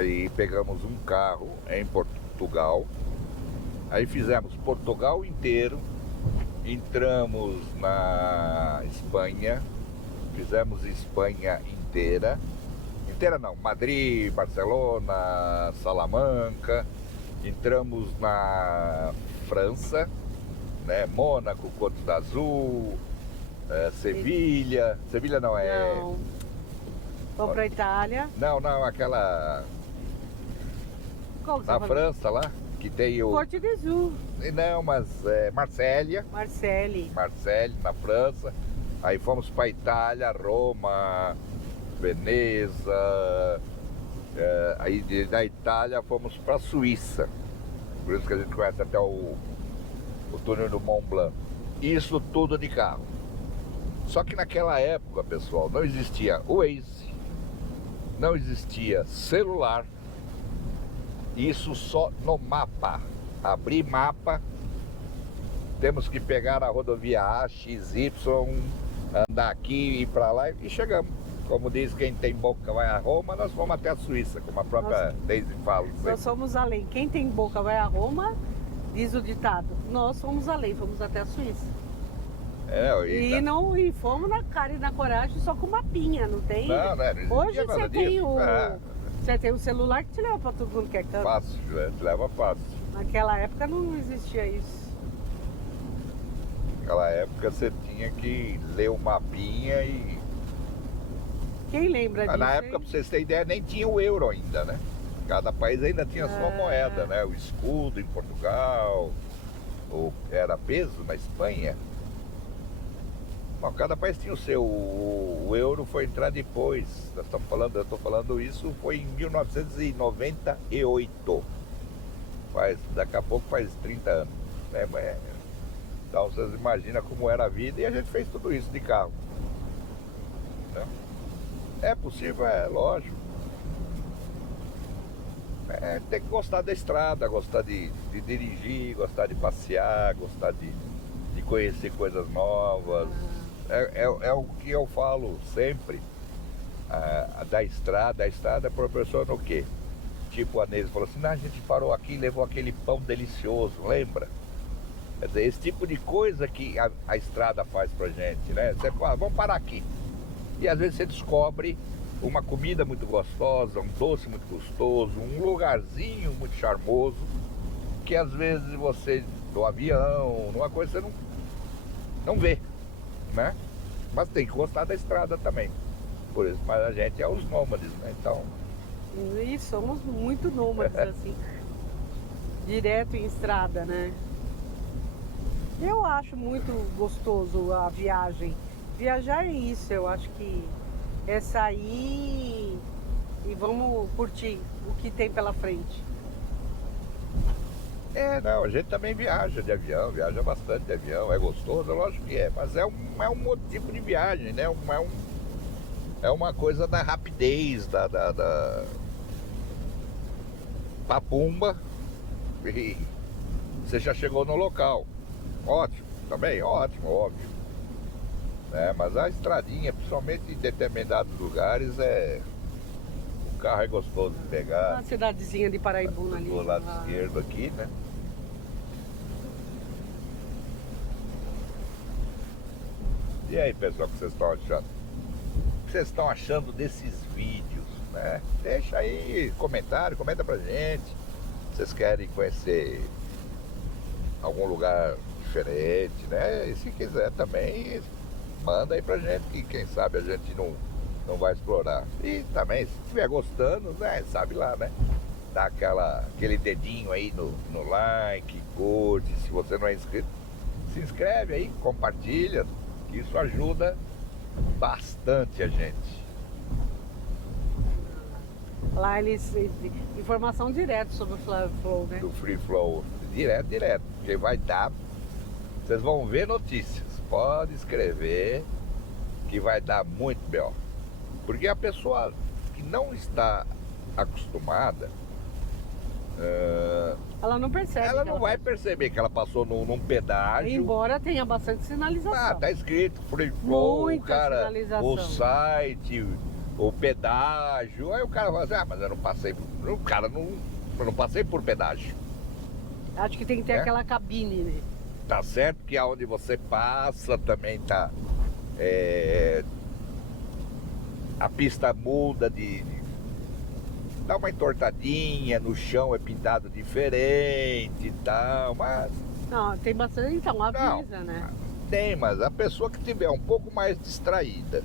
e pegamos um carro em Portugal, aí fizemos Portugal inteiro, entramos na Espanha, fizemos Espanha inteira não, Madrid, Barcelona, Salamanca, entramos na França, né, Mônaco, Côte d'Azur, Sevilha, Sevilha não é... Não. Vamos pra Itália. Não, aquela... Qual que na você França lá, que tem o... Côte d'Azur. Não, mas Marselha, Marseille, na França. Aí fomos para Itália, Roma, Veneza, aí da Itália fomos para a Suíça, por isso que a gente conhece até o túnel do Mont Blanc. Isso tudo de carro. Só que naquela época, pessoal, não existia Waze, não existia celular, isso só no mapa. Abrir mapa, temos que pegar a rodovia A, XY, andar aqui e ir para lá e chegamos. Como diz, quem tem boca vai a Roma, nós vamos até a Suíça, como a própria Daisy fala. Nós somos além. Quem tem boca vai a Roma, diz o ditado. Nós somos além, fomos até a Suíça. E fomos na cara e na coragem só com mapinha, não tem? Não, hoje você tem você tem o celular que te leva para todo mundo que é canto. Fácil, te leva fácil. Naquela época não existia isso. Naquela época você tinha que ler o mapinha e... Quem lembra disso? Na época, pra vocês terem ideia, nem tinha o euro ainda, né? Cada país ainda tinha a sua moeda, né? O escudo em Portugal, era peso na Espanha. Bom, cada país tinha o seu. O euro foi entrar depois. Eu estou falando isso, foi em 1998. Daqui a pouco faz 30 anos. Né? Então vocês imaginam como era a vida e a gente fez tudo isso de carro. Né? É possível, é lógico. Tem que gostar da estrada, gostar de dirigir, gostar de passear, gostar de conhecer coisas novas. É o que eu falo sempre, da estrada. A estrada proporciona o quê? Tipo, a Neise falou assim, a gente parou aqui e levou aquele pão delicioso, lembra? Quer dizer, esse tipo de coisa que a estrada faz pra gente, né? Você fala, vamos parar aqui. E às vezes você descobre uma comida muito gostosa, um doce muito gostoso, um lugarzinho muito charmoso, que às vezes você, no avião, numa coisa, você não vê, né? Mas tem que gostar da estrada também. Por isso, mas a gente é os nômades, né? Então... E somos muito nômades, assim. Direto em estrada, né? Eu acho muito gostoso a viagem. Viajar é isso, eu acho que é sair e vamos curtir o que tem pela frente. Não, a gente também viaja de avião, viaja bastante de avião, é gostoso, lógico que é, mas é um outro tipo de viagem, né? É uma coisa da rapidez, da papumba, e você já chegou no local. Ótimo, também, ótimo, óbvio. Mas a estradinha, principalmente em determinados lugares, o carro é gostoso de pegar. Uma cidadezinha de Paraibuna ali. Do lado esquerdo aqui, né? E aí, pessoal, o que vocês estão achando? O que vocês estão achando desses vídeos, né? Deixa aí comentário, comenta pra gente. Vocês querem conhecer algum lugar diferente, né? E se quiser também, manda aí pra gente, que quem sabe a gente não vai explorar. E também, se estiver gostando, né? Sabe lá, né? Dá aquele dedinho aí no like, curte. Se você não é inscrito, se inscreve aí, compartilha. Isso ajuda bastante a gente. Lá eles. Informação direta sobre o Flow, né? Do Free Flow. Direto. Porque vai dar. Vocês vão ver notícias. Pode escrever que vai dar muito B.O. Porque a pessoa que não está acostumada, Ela não percebe. ela não vai perceber que ela passou num pedágio. Embora tenha bastante sinalização. Tá escrito Free Flow, Muita cara, sinalização. o site, o pedágio. Aí o cara fala assim, mas eu não passei. O cara eu não passei por pedágio. Acho que tem que ter aquela cabine, né? Tá certo que aonde você passa também tá. A pista muda dá uma entortadinha, no chão é pintado diferente e tal, mas. Não, tem bastante, então avisa, né? Tem, mas a pessoa que tiver um pouco mais distraída,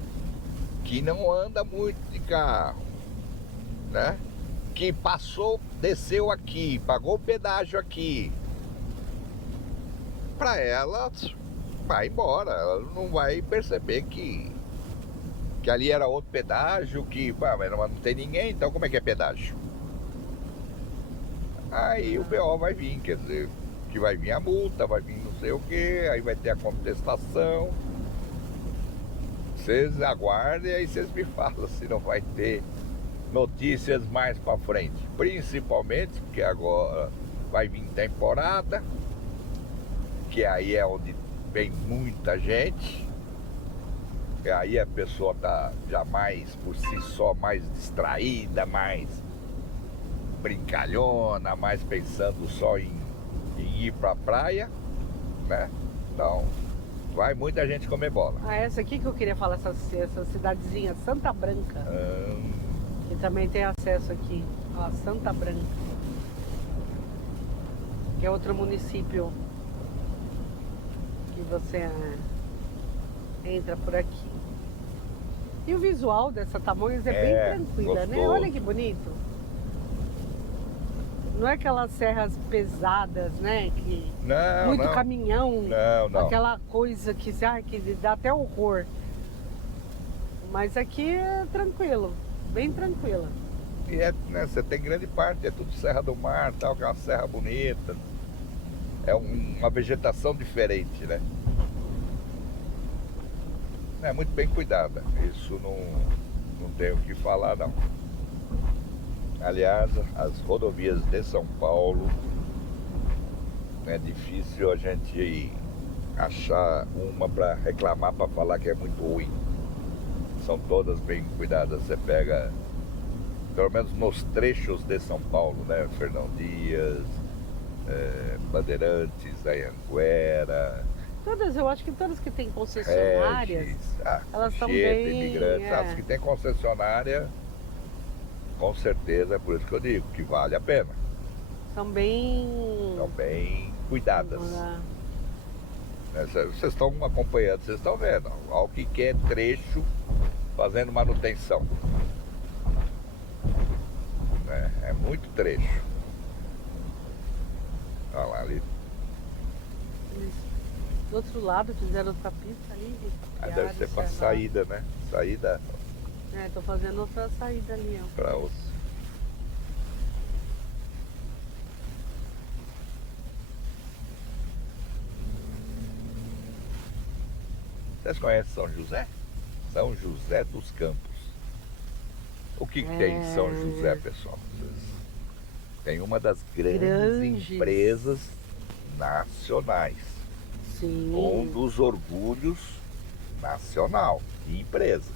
que não anda muito de carro, né? Que passou, desceu aqui, pagou o pedágio aqui, pra ela vai embora, ela não vai perceber que ali era outro pedágio, mas não tem ninguém, então como é que é pedágio? Aí o BO vai vir, quer dizer, que vai vir a multa, vai vir não sei o que, aí vai ter a contestação. Vocês aguardem, aí vocês me falam se não vai ter notícias mais pra frente. Principalmente porque agora vai vir temporada, que aí é onde vem muita gente. E aí a pessoa tá já mais, por si só, mais distraída, mais brincalhona, mais pensando só em ir pra praia, né? Então, vai muita gente comer bola. Essa aqui que eu queria falar, essa cidadezinha, Santa Branca. Que também tem acesso aqui, ó, Santa Branca. Que é outro município que você entra por aqui. E o visual dessa Tamoios é bem tranquila, né? Olha que bonito. Não é aquelas serras pesadas, né? Que muito caminhão. Não. Aquela coisa que dá até horror. Mas aqui é tranquilo, bem tranquila. E né, você tem grande parte, é tudo Serra do Mar, tal, que é uma serra bonita. É uma vegetação diferente, né? É muito bem cuidada, isso não tenho o que falar não. Aliás, as rodovias de São Paulo, é difícil a gente achar uma para reclamar, para falar que é muito ruim. São todas bem cuidadas, você pega, pelo menos nos trechos de São Paulo, né? Fernão Dias, Bandeirantes, Anhanguera. Todas, eu acho que todas que tem concessionárias, elas estão bem... Imigrantes, as que tem concessionária, com certeza, é por isso que eu digo, que vale a pena. São bem cuidadas. Vocês estão acompanhando, vocês estão vendo, ao que é trecho fazendo manutenção. É muito trecho. Olha lá ali. Do outro lado fizeram outra pista ali. Deve ser para saída, né? Saída. Tô fazendo outra saída ali, ó. Para outra. Vocês conhecem São José? São José dos Campos. O que tem em São José, pessoal? Tem uma das grandes empresas nacionais. Sim. Um dos orgulhos nacional de empresa.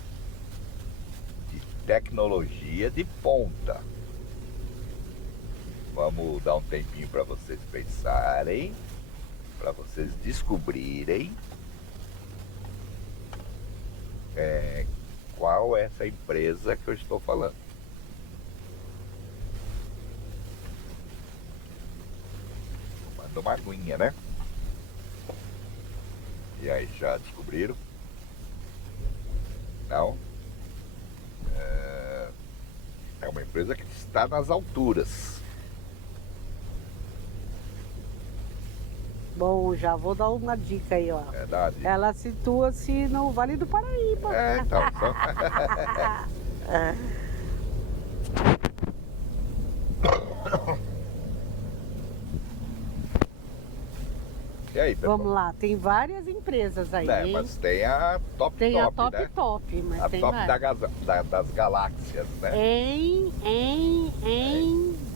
De tecnologia de ponta. Vamos dar um tempinho para vocês pensarem, para vocês descobrirem qual é essa empresa que eu estou falando. Tomando uma aguinha, né? E aí, já descobriram? Não? É uma empresa que está nas alturas. Bom, já vou dar uma dica aí, ó. Verdade. Ela situa-se no Vale do Paraíba. Então. E aí, pessoal? Vamos lá, tem várias empresas aí, hein? Mas tem a top Tem top, a top né? top, mas A tem top várias. das galáxias, né?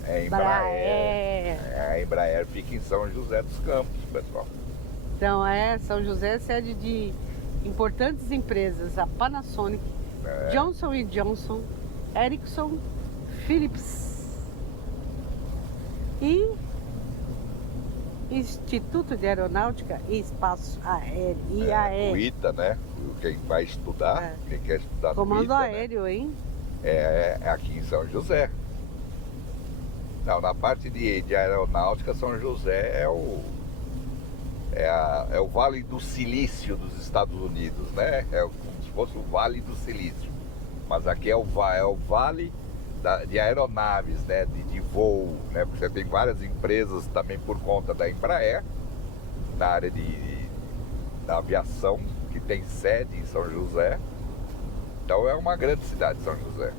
É Embraer. A Embraer fica em São José dos Campos, pessoal. Então, São José é sede de importantes empresas, a Panasonic, Johnson Johnson, Ericsson, Philips e Instituto de Aeronáutica e Espaço Aéreo, IAE. O ITA, né? Quem vai estudar, quem quer estudar Comando no ITA, aéreo, né? hein? É aqui em São José. Não, na parte de aeronáutica, São José é o Vale do Silício dos Estados Unidos, né? É como se fosse o Vale do Silício. Mas aqui é o Vale de aeronaves, né? De voo, né? Porque você tem várias empresas também por conta da Embraer, na área da aviação, que tem sede em São José. Então é uma grande cidade, São José.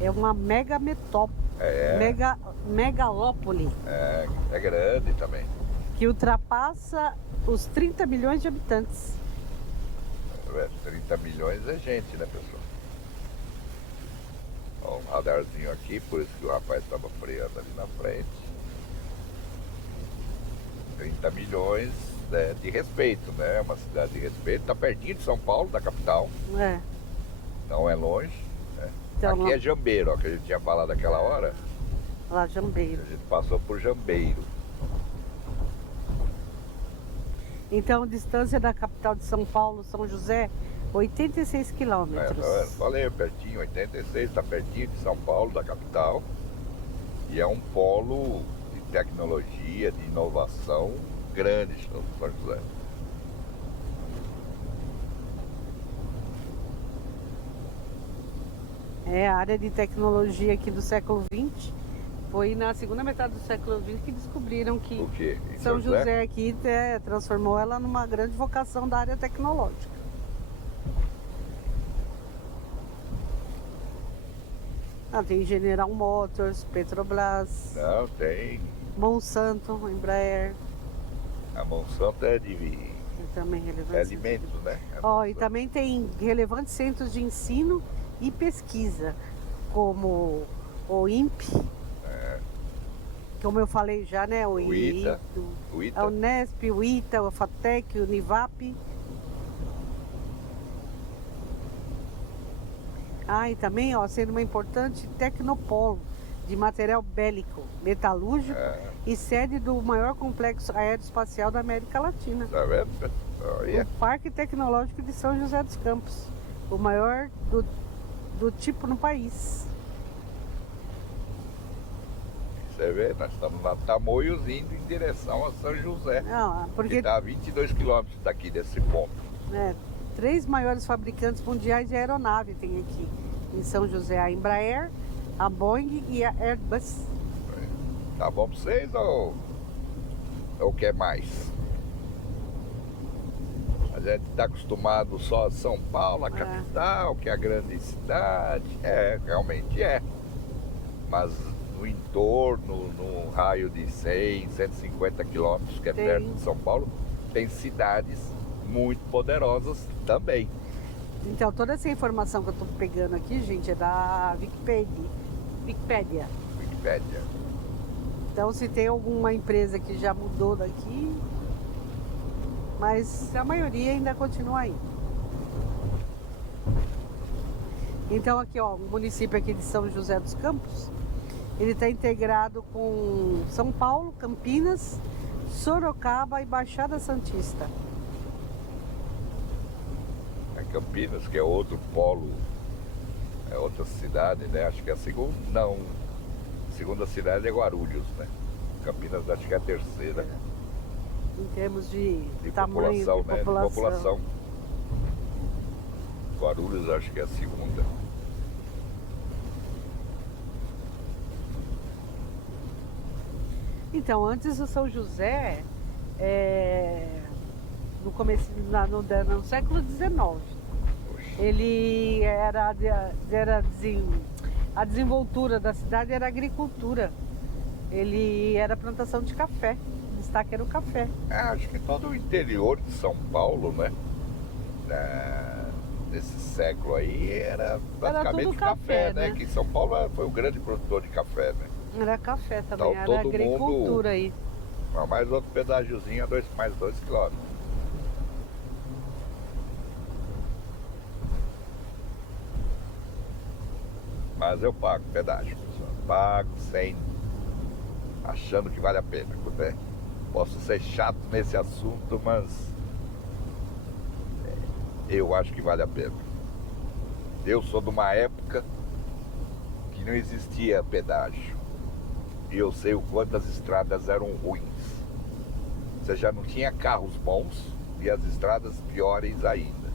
É uma mega metrópole, megalópole, É grande também. que ultrapassa os 30 milhões de habitantes. 30 milhões é gente, né, pessoal? Ó, um radarzinho aqui, por isso que o rapaz estava freando ali na frente. 30 milhões de respeito, né? Uma cidade de respeito. Está pertinho de São Paulo, da capital. Não é longe. Né? Então, aqui é Jambeiro, ó, que a gente tinha falado aquela hora. Lá, Jambeiro. A gente passou por Jambeiro. Então, distância da capital de São Paulo, São José, 86 quilômetros. Falei, pertinho, 86, está pertinho de São Paulo, da capital. E é um polo de tecnologia, de inovação grande, São José. A área de tecnologia aqui do século XX. Foi na segunda metade do século XX que descobriram que O quê? São José aqui transformou ela numa grande vocação da área tecnológica. Tem General Motors, Petrobras. Não, tem. Monsanto, Embraer. A Monsanto é Também relevante. alimentos, né? E também tem relevantes centros de ensino e pesquisa, como o INPE, como eu falei já, né? O ITA, a Unesp, o ITA, o FATEC, o Univap. E também, sendo uma importante tecnopolo de material bélico, metalúrgico e sede do maior complexo aeroespacial da América Latina. Tá vendo? O Parque Tecnológico de São José dos Campos, o maior do tipo no país. Você vê, nós estamos na Tamoios indo em direção a São José. Porque que está a 22 quilômetros daqui desse ponto. 3 maiores fabricantes mundiais de aeronave tem aqui em São José: a Embraer, a Boeing e a Airbus. Tá bom para vocês ou quer mais? A gente está acostumado só a São Paulo, a capital, que é a grande cidade. Realmente é. Mas no entorno, no raio de 100, 150 quilômetros, que é perto de São Paulo, tem cidades muito poderosas também. Então, toda essa informação que eu estou pegando aqui, gente, é da Wikipédia. Então, se tem alguma empresa que já mudou daqui, mas a maioria ainda continua aí. Então, aqui, o município aqui de São José dos Campos, ele está integrado com São Paulo, Campinas, Sorocaba e Baixada Santista. Campinas, que é outro polo, é outra cidade, né? Acho que é a segunda, não, a segunda cidade é Guarulhos, né? Campinas acho que é a terceira. Em termos de tamanho, população, de população. Guarulhos acho que é a segunda. Então, antes do São José, no começo, no século XIX, ele a desenvoltura da cidade era agricultura. Ele era plantação de café. O destaque era o café. Acho que todo o interior de São Paulo, né? Nesse século aí era praticamente tudo café, né? Que São Paulo foi o grande produtor de café, né? Era café também, Então, era agricultura aí. Mais outro pedágiozinho, mais 2 quilômetros. Mas eu pago pedágio, pessoal. Pago sem, achando que vale a pena. Né? Posso ser chato nesse assunto, mas eu acho que vale a pena. Eu sou de uma época que não existia pedágio. E eu sei o quanto as estradas eram ruins. Você já não tinha carros bons e as estradas piores ainda.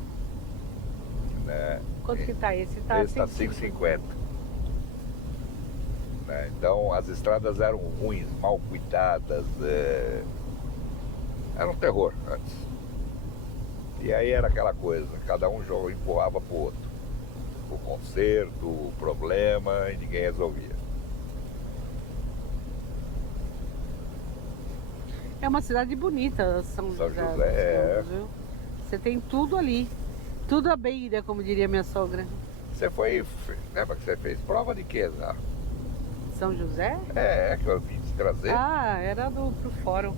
Né? Quanto que tá esse? Esse tá 5,50. Né? Então as estradas eram ruins, mal cuidadas. Era um terror antes. E aí era aquela coisa, cada um empurrava pro outro. O conserto, o problema, e ninguém resolvia. É uma cidade bonita, São José. Viu? Você tem tudo ali. Tudo à beira, como diria minha sogra. Você lembra que você fez prova de quê, Zá? São José? Que eu vim te trazer. Era pro fórum.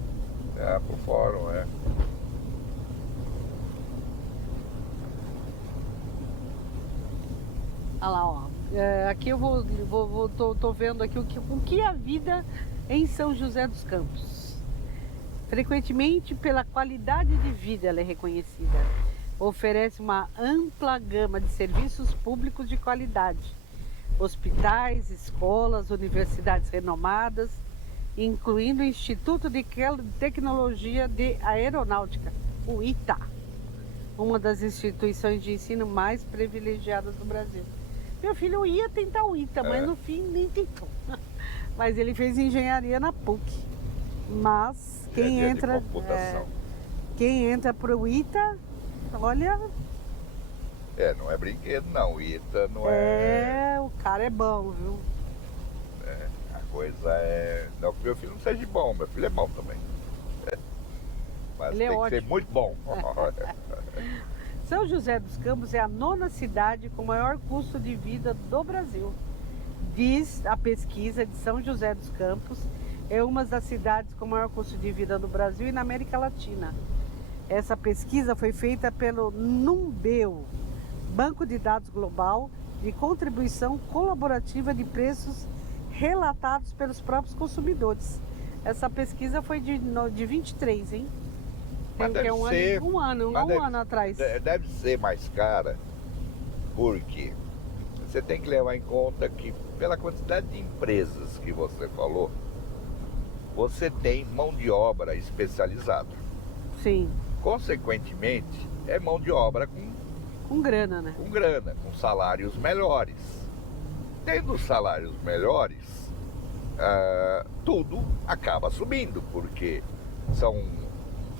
Pro fórum, Olha lá, ó. Aqui eu tô vendo aqui o que é a vida em São José dos Campos. Frequentemente, pela qualidade de vida, ela é reconhecida. Oferece uma ampla gama de serviços públicos de qualidade. Hospitais, escolas, universidades renomadas, incluindo o Instituto de Tecnologia de Aeronáutica, o ITA, uma das instituições de ensino mais privilegiadas do Brasil. Meu filho ia tentar o ITA, mas no fim nem tentou. Mas ele fez engenharia na PUC. Mas quem entra para o ITA, olha... não é brinquedo não, o ITA não é... o cara é bom, viu? A coisa é... Não que meu filho não seja bom, meu filho é bom também. Mas ele tem que ser muito bom. São José dos Campos é a 9ª cidade com maior custo de vida do Brasil. Diz a pesquisa de São José dos Campos, é uma das cidades com maior custo de vida no Brasil e na América Latina. Essa pesquisa foi feita pelo Numbeo, Banco de Dados Global de Contribuição Colaborativa de Preços relatados pelos próprios consumidores. Essa pesquisa foi de 23, hein? Tem um ano atrás. Deve ser mais cara, porque você tem que levar em conta que pela quantidade de empresas que você falou, você tem mão de obra especializada. Sim. Consequentemente, é mão de obra com grana, né? Com grana, com salários melhores. Tendo salários melhores, tudo acaba subindo, porque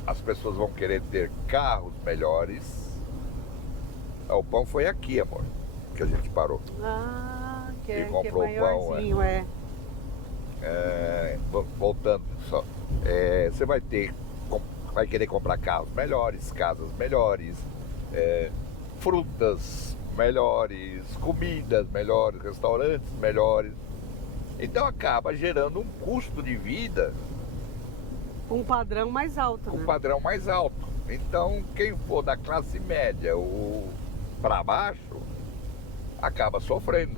as pessoas vão querer ter carros melhores. O pão foi aqui, amor, que a gente parou. Que comprou é maiorzinho, o pão, voltando só, você vai querer comprar carros melhores, casas melhores, frutas melhores, comidas melhores, restaurantes melhores. Então acaba gerando um custo de vida, um padrão mais alto. Um padrão mais alto. Então quem for da classe média ou para baixo acaba sofrendo,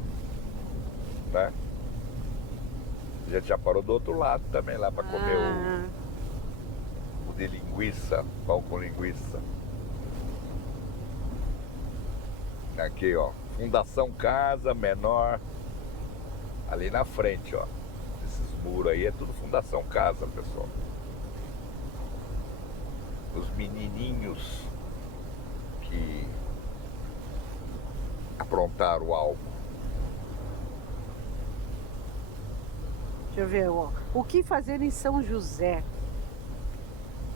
né? A gente já parou do outro lado também, lá para comer o de linguiça, pão com linguiça. Aqui, ó, Fundação Casa Menor, ali na frente, ó. Esses muros aí é tudo Fundação Casa, pessoal. Os menininhos que aprontaram algo. Deixa eu ver, ó. O que fazer em São José?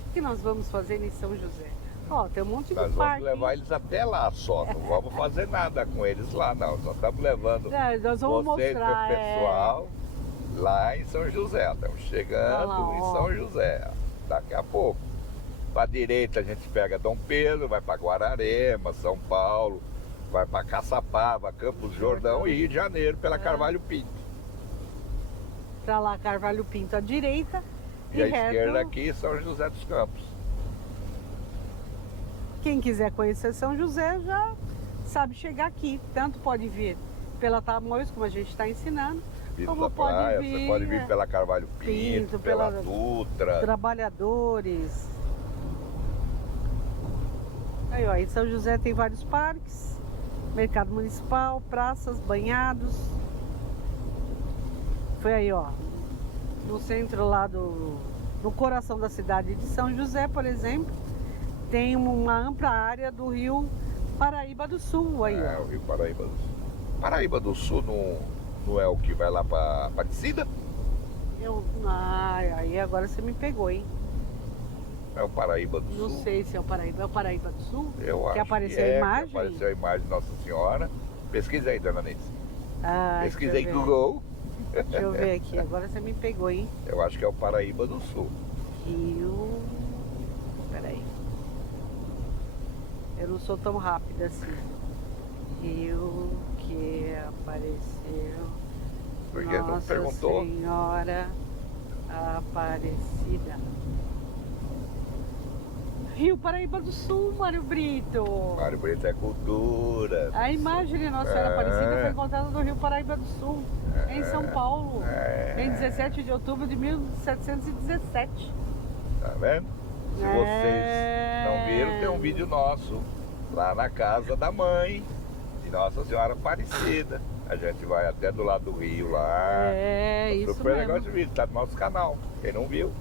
O que nós vamos fazer em São José? Ó, tem um monte de Nós parque. vamos levar eles até lá só. Não vamos fazer nada com eles lá, não. Nós estamos levando Nós vamos vocês, mostrar, meu pessoal, lá em São José. Estamos chegando Olha lá, em ó. São José. Daqui a pouco. Para direita a gente pega Dom Pedro, vai para Guararema, São Paulo, vai para Caçapava, Campos do Jordão e Rio de Janeiro pela Carvalho Pinto. Pra lá, Carvalho Pinto à direita. E à reto. esquerda aqui, São José dos Campos. Quem quiser conhecer São José já sabe chegar aqui. Tanto pode vir pela Tamoios, como a gente está ensinando, Vindo como da praia, pode vir, você pode vir pela Carvalho Pinto, pela Dutra. Trabalhadores. Aí, ó, em São José tem vários parques, mercado municipal, praças, banhados. Foi aí, ó, no centro lá no coração da cidade de São José, por exemplo, tem uma ampla área do rio Paraíba do Sul, aí, ó. O rio Paraíba do Sul. Paraíba do Sul não é o que vai lá para Aparecida? Aí agora você me pegou, hein? É o Paraíba do Não Sul? sei se é o Paraíba. É o Paraíba do Sul? Eu acho apareceu que a é, imagem? que apareceu a imagem de Nossa Senhora. Pesquisa aí, dona Neice. Pesquisa aí, deixa eu ver. Google. Deixa eu ver aqui. Agora você me pegou, hein? Eu acho que é o Paraíba do Sul. Rio... Peraí. Eu não sou tão rápida assim. Rio que apareceu... Porque não Nossa perguntou. Senhora Aparecida. Rio Paraíba do Sul, Mário Brito. Mário Brito é cultura. A imagem de Nossa Senhora Aparecida foi encontrada no Rio Paraíba do Sul, em São Paulo, em 17 de outubro de 1717. Tá vendo? Se vocês não viram, tem um vídeo nosso lá na casa da mãe de Nossa Senhora Aparecida. A gente vai até do lado do rio lá. Isso super mesmo. legal de vídeo, tá no nosso canal. Quem não viu,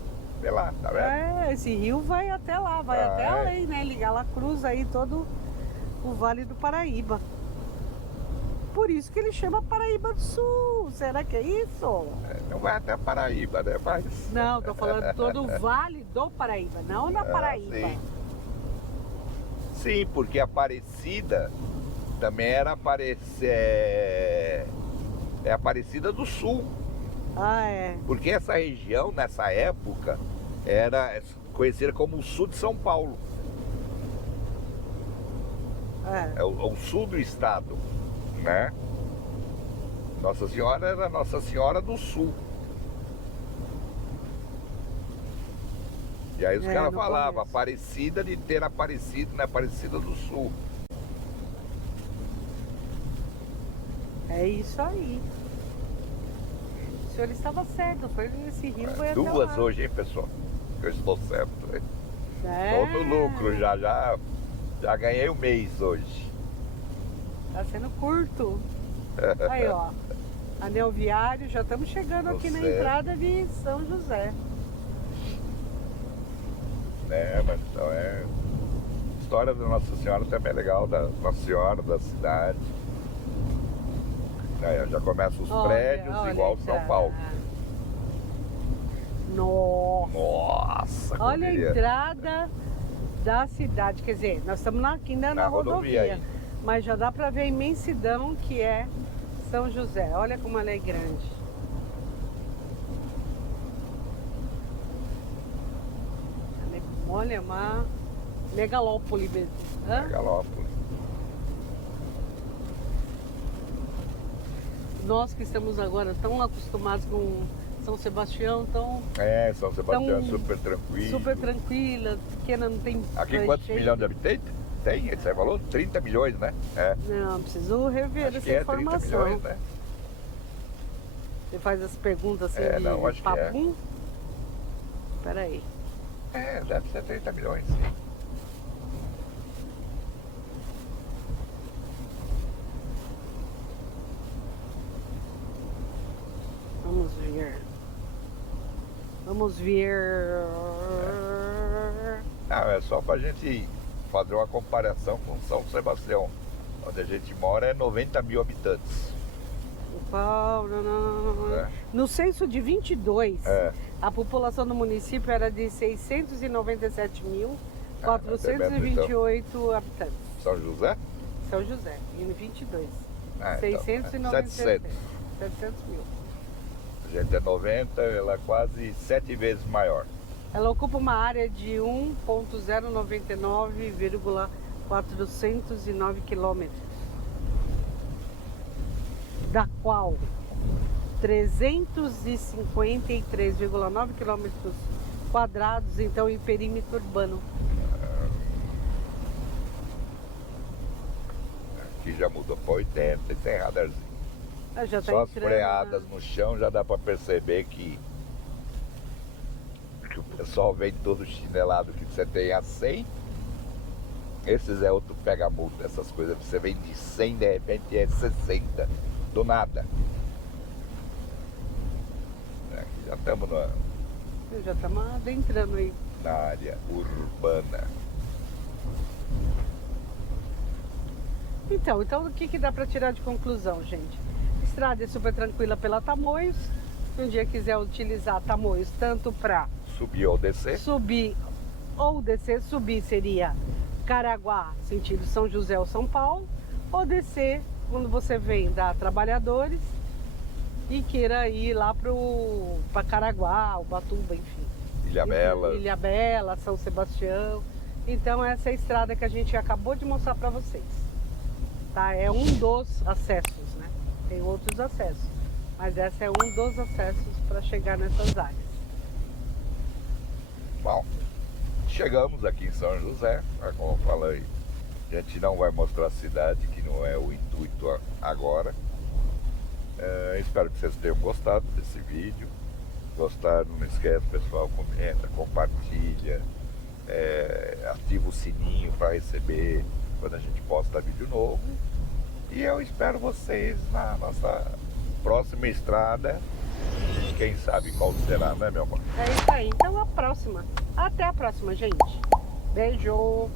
vê lá, tá vendo? Esse rio vai até lá, vai até além, né? Ligar lá, cruza aí todo o Vale do Paraíba. Por isso que ele chama Paraíba do Sul. Será que é isso? Não vai até Paraíba, né? Mas... Não, tô falando todo o Vale do Paraíba, não na Paraíba. Sim. Sim, porque Aparecida também era Aparecida do Sul. É. Porque essa região, nessa época, era conhecida como o sul de São Paulo. É o sul do estado, né? Nossa Senhora era Nossa Senhora do Sul. E aí os caras falavam, Aparecida de ter aparecido na Aparecida do Sul. É isso aí. O senhor estava certo, foi esse rio vai até Duas lá. hoje, hein, pessoal? Eu estou certo, hein? É. Tô no lucro, já ganhei o mês hoje. Tá sendo curto. Aí, ó. Anel viário, já estamos chegando aqui na entrada de São José. Mas então a história da Nossa Senhora também é legal, da Nossa Senhora, da cidade. Aí já começam os prédios igual São Paulo. Nossa! Olha a entrada da cidade. Quer dizer, nós estamos aqui na rodovia. Mas já dá para ver a imensidão que é São José. Olha como ela é grande. Olha, uma megalópole mesmo. Megalópole. Nós que estamos agora tão acostumados com São Sebastião, São Sebastião é super tranquilo. Super tranquila, pequena, não tem... Aqui quantos milhões de habitantes? Tem, você falou? 30 milhões, né? Não, preciso rever essa informação. 30 milhões, né? Você faz as perguntas assim de não, acho papum? que Peraí. Deve ser 30 milhões, sim. Vamos ver. Vamos ver. Não, é só pra gente fazer uma comparação com São Sebastião. Onde a gente mora é 90 mil habitantes. No censo de 22, É. a população do município era de 697.428 habitantes. São José? São José, em 22. Ah, então, 697. 700 mil. A gente é 90, ela é quase 7 vezes maior. Ela ocupa uma área de 1.099,409 quilômetros, da qual 353,9 quilômetros quadrados, então, em perímetro urbano. Aqui já mudou para 80 e tem radarzinho. Já tá Só as entrando freadas no chão já dá para perceber que o pessoal vem todo chinelado que você tem a 100. Esses é outro pega-multa, essas coisas que você vem de 100, de repente é 60, do nada. Aqui já estamos Já estamos adentrando aí. na área urbana. Então o que dá para tirar de conclusão, gente? A estrada é super tranquila pela Tamoios. Se um dia quiser utilizar Tamoios tanto para Subir ou descer? subir ou descer, subir seria Caraguá, sentido São José ou São Paulo, ou descer quando você vem da Trabalhadores e queira ir lá para Caraguá, Ubatuba, enfim. Ilhabela. Ilhabela, São Sebastião. Então essa é a estrada que a gente acabou de mostrar para vocês. Tá? É um dos acessos, né? Tem outros acessos, mas essa é um dos acessos para chegar nessas áreas. Bom, chegamos aqui em São José, como eu falei, a gente não vai mostrar a cidade, que não é o intuito agora. Espero que vocês tenham gostado desse vídeo. Gostaram, não esquece, pessoal, comenta, compartilha, ativa o sininho para receber quando a gente posta vídeo novo. E eu espero vocês na nossa próxima estrada. Quem sabe qual será, né, meu amor? É isso aí. Então, até a próxima, gente. Beijo!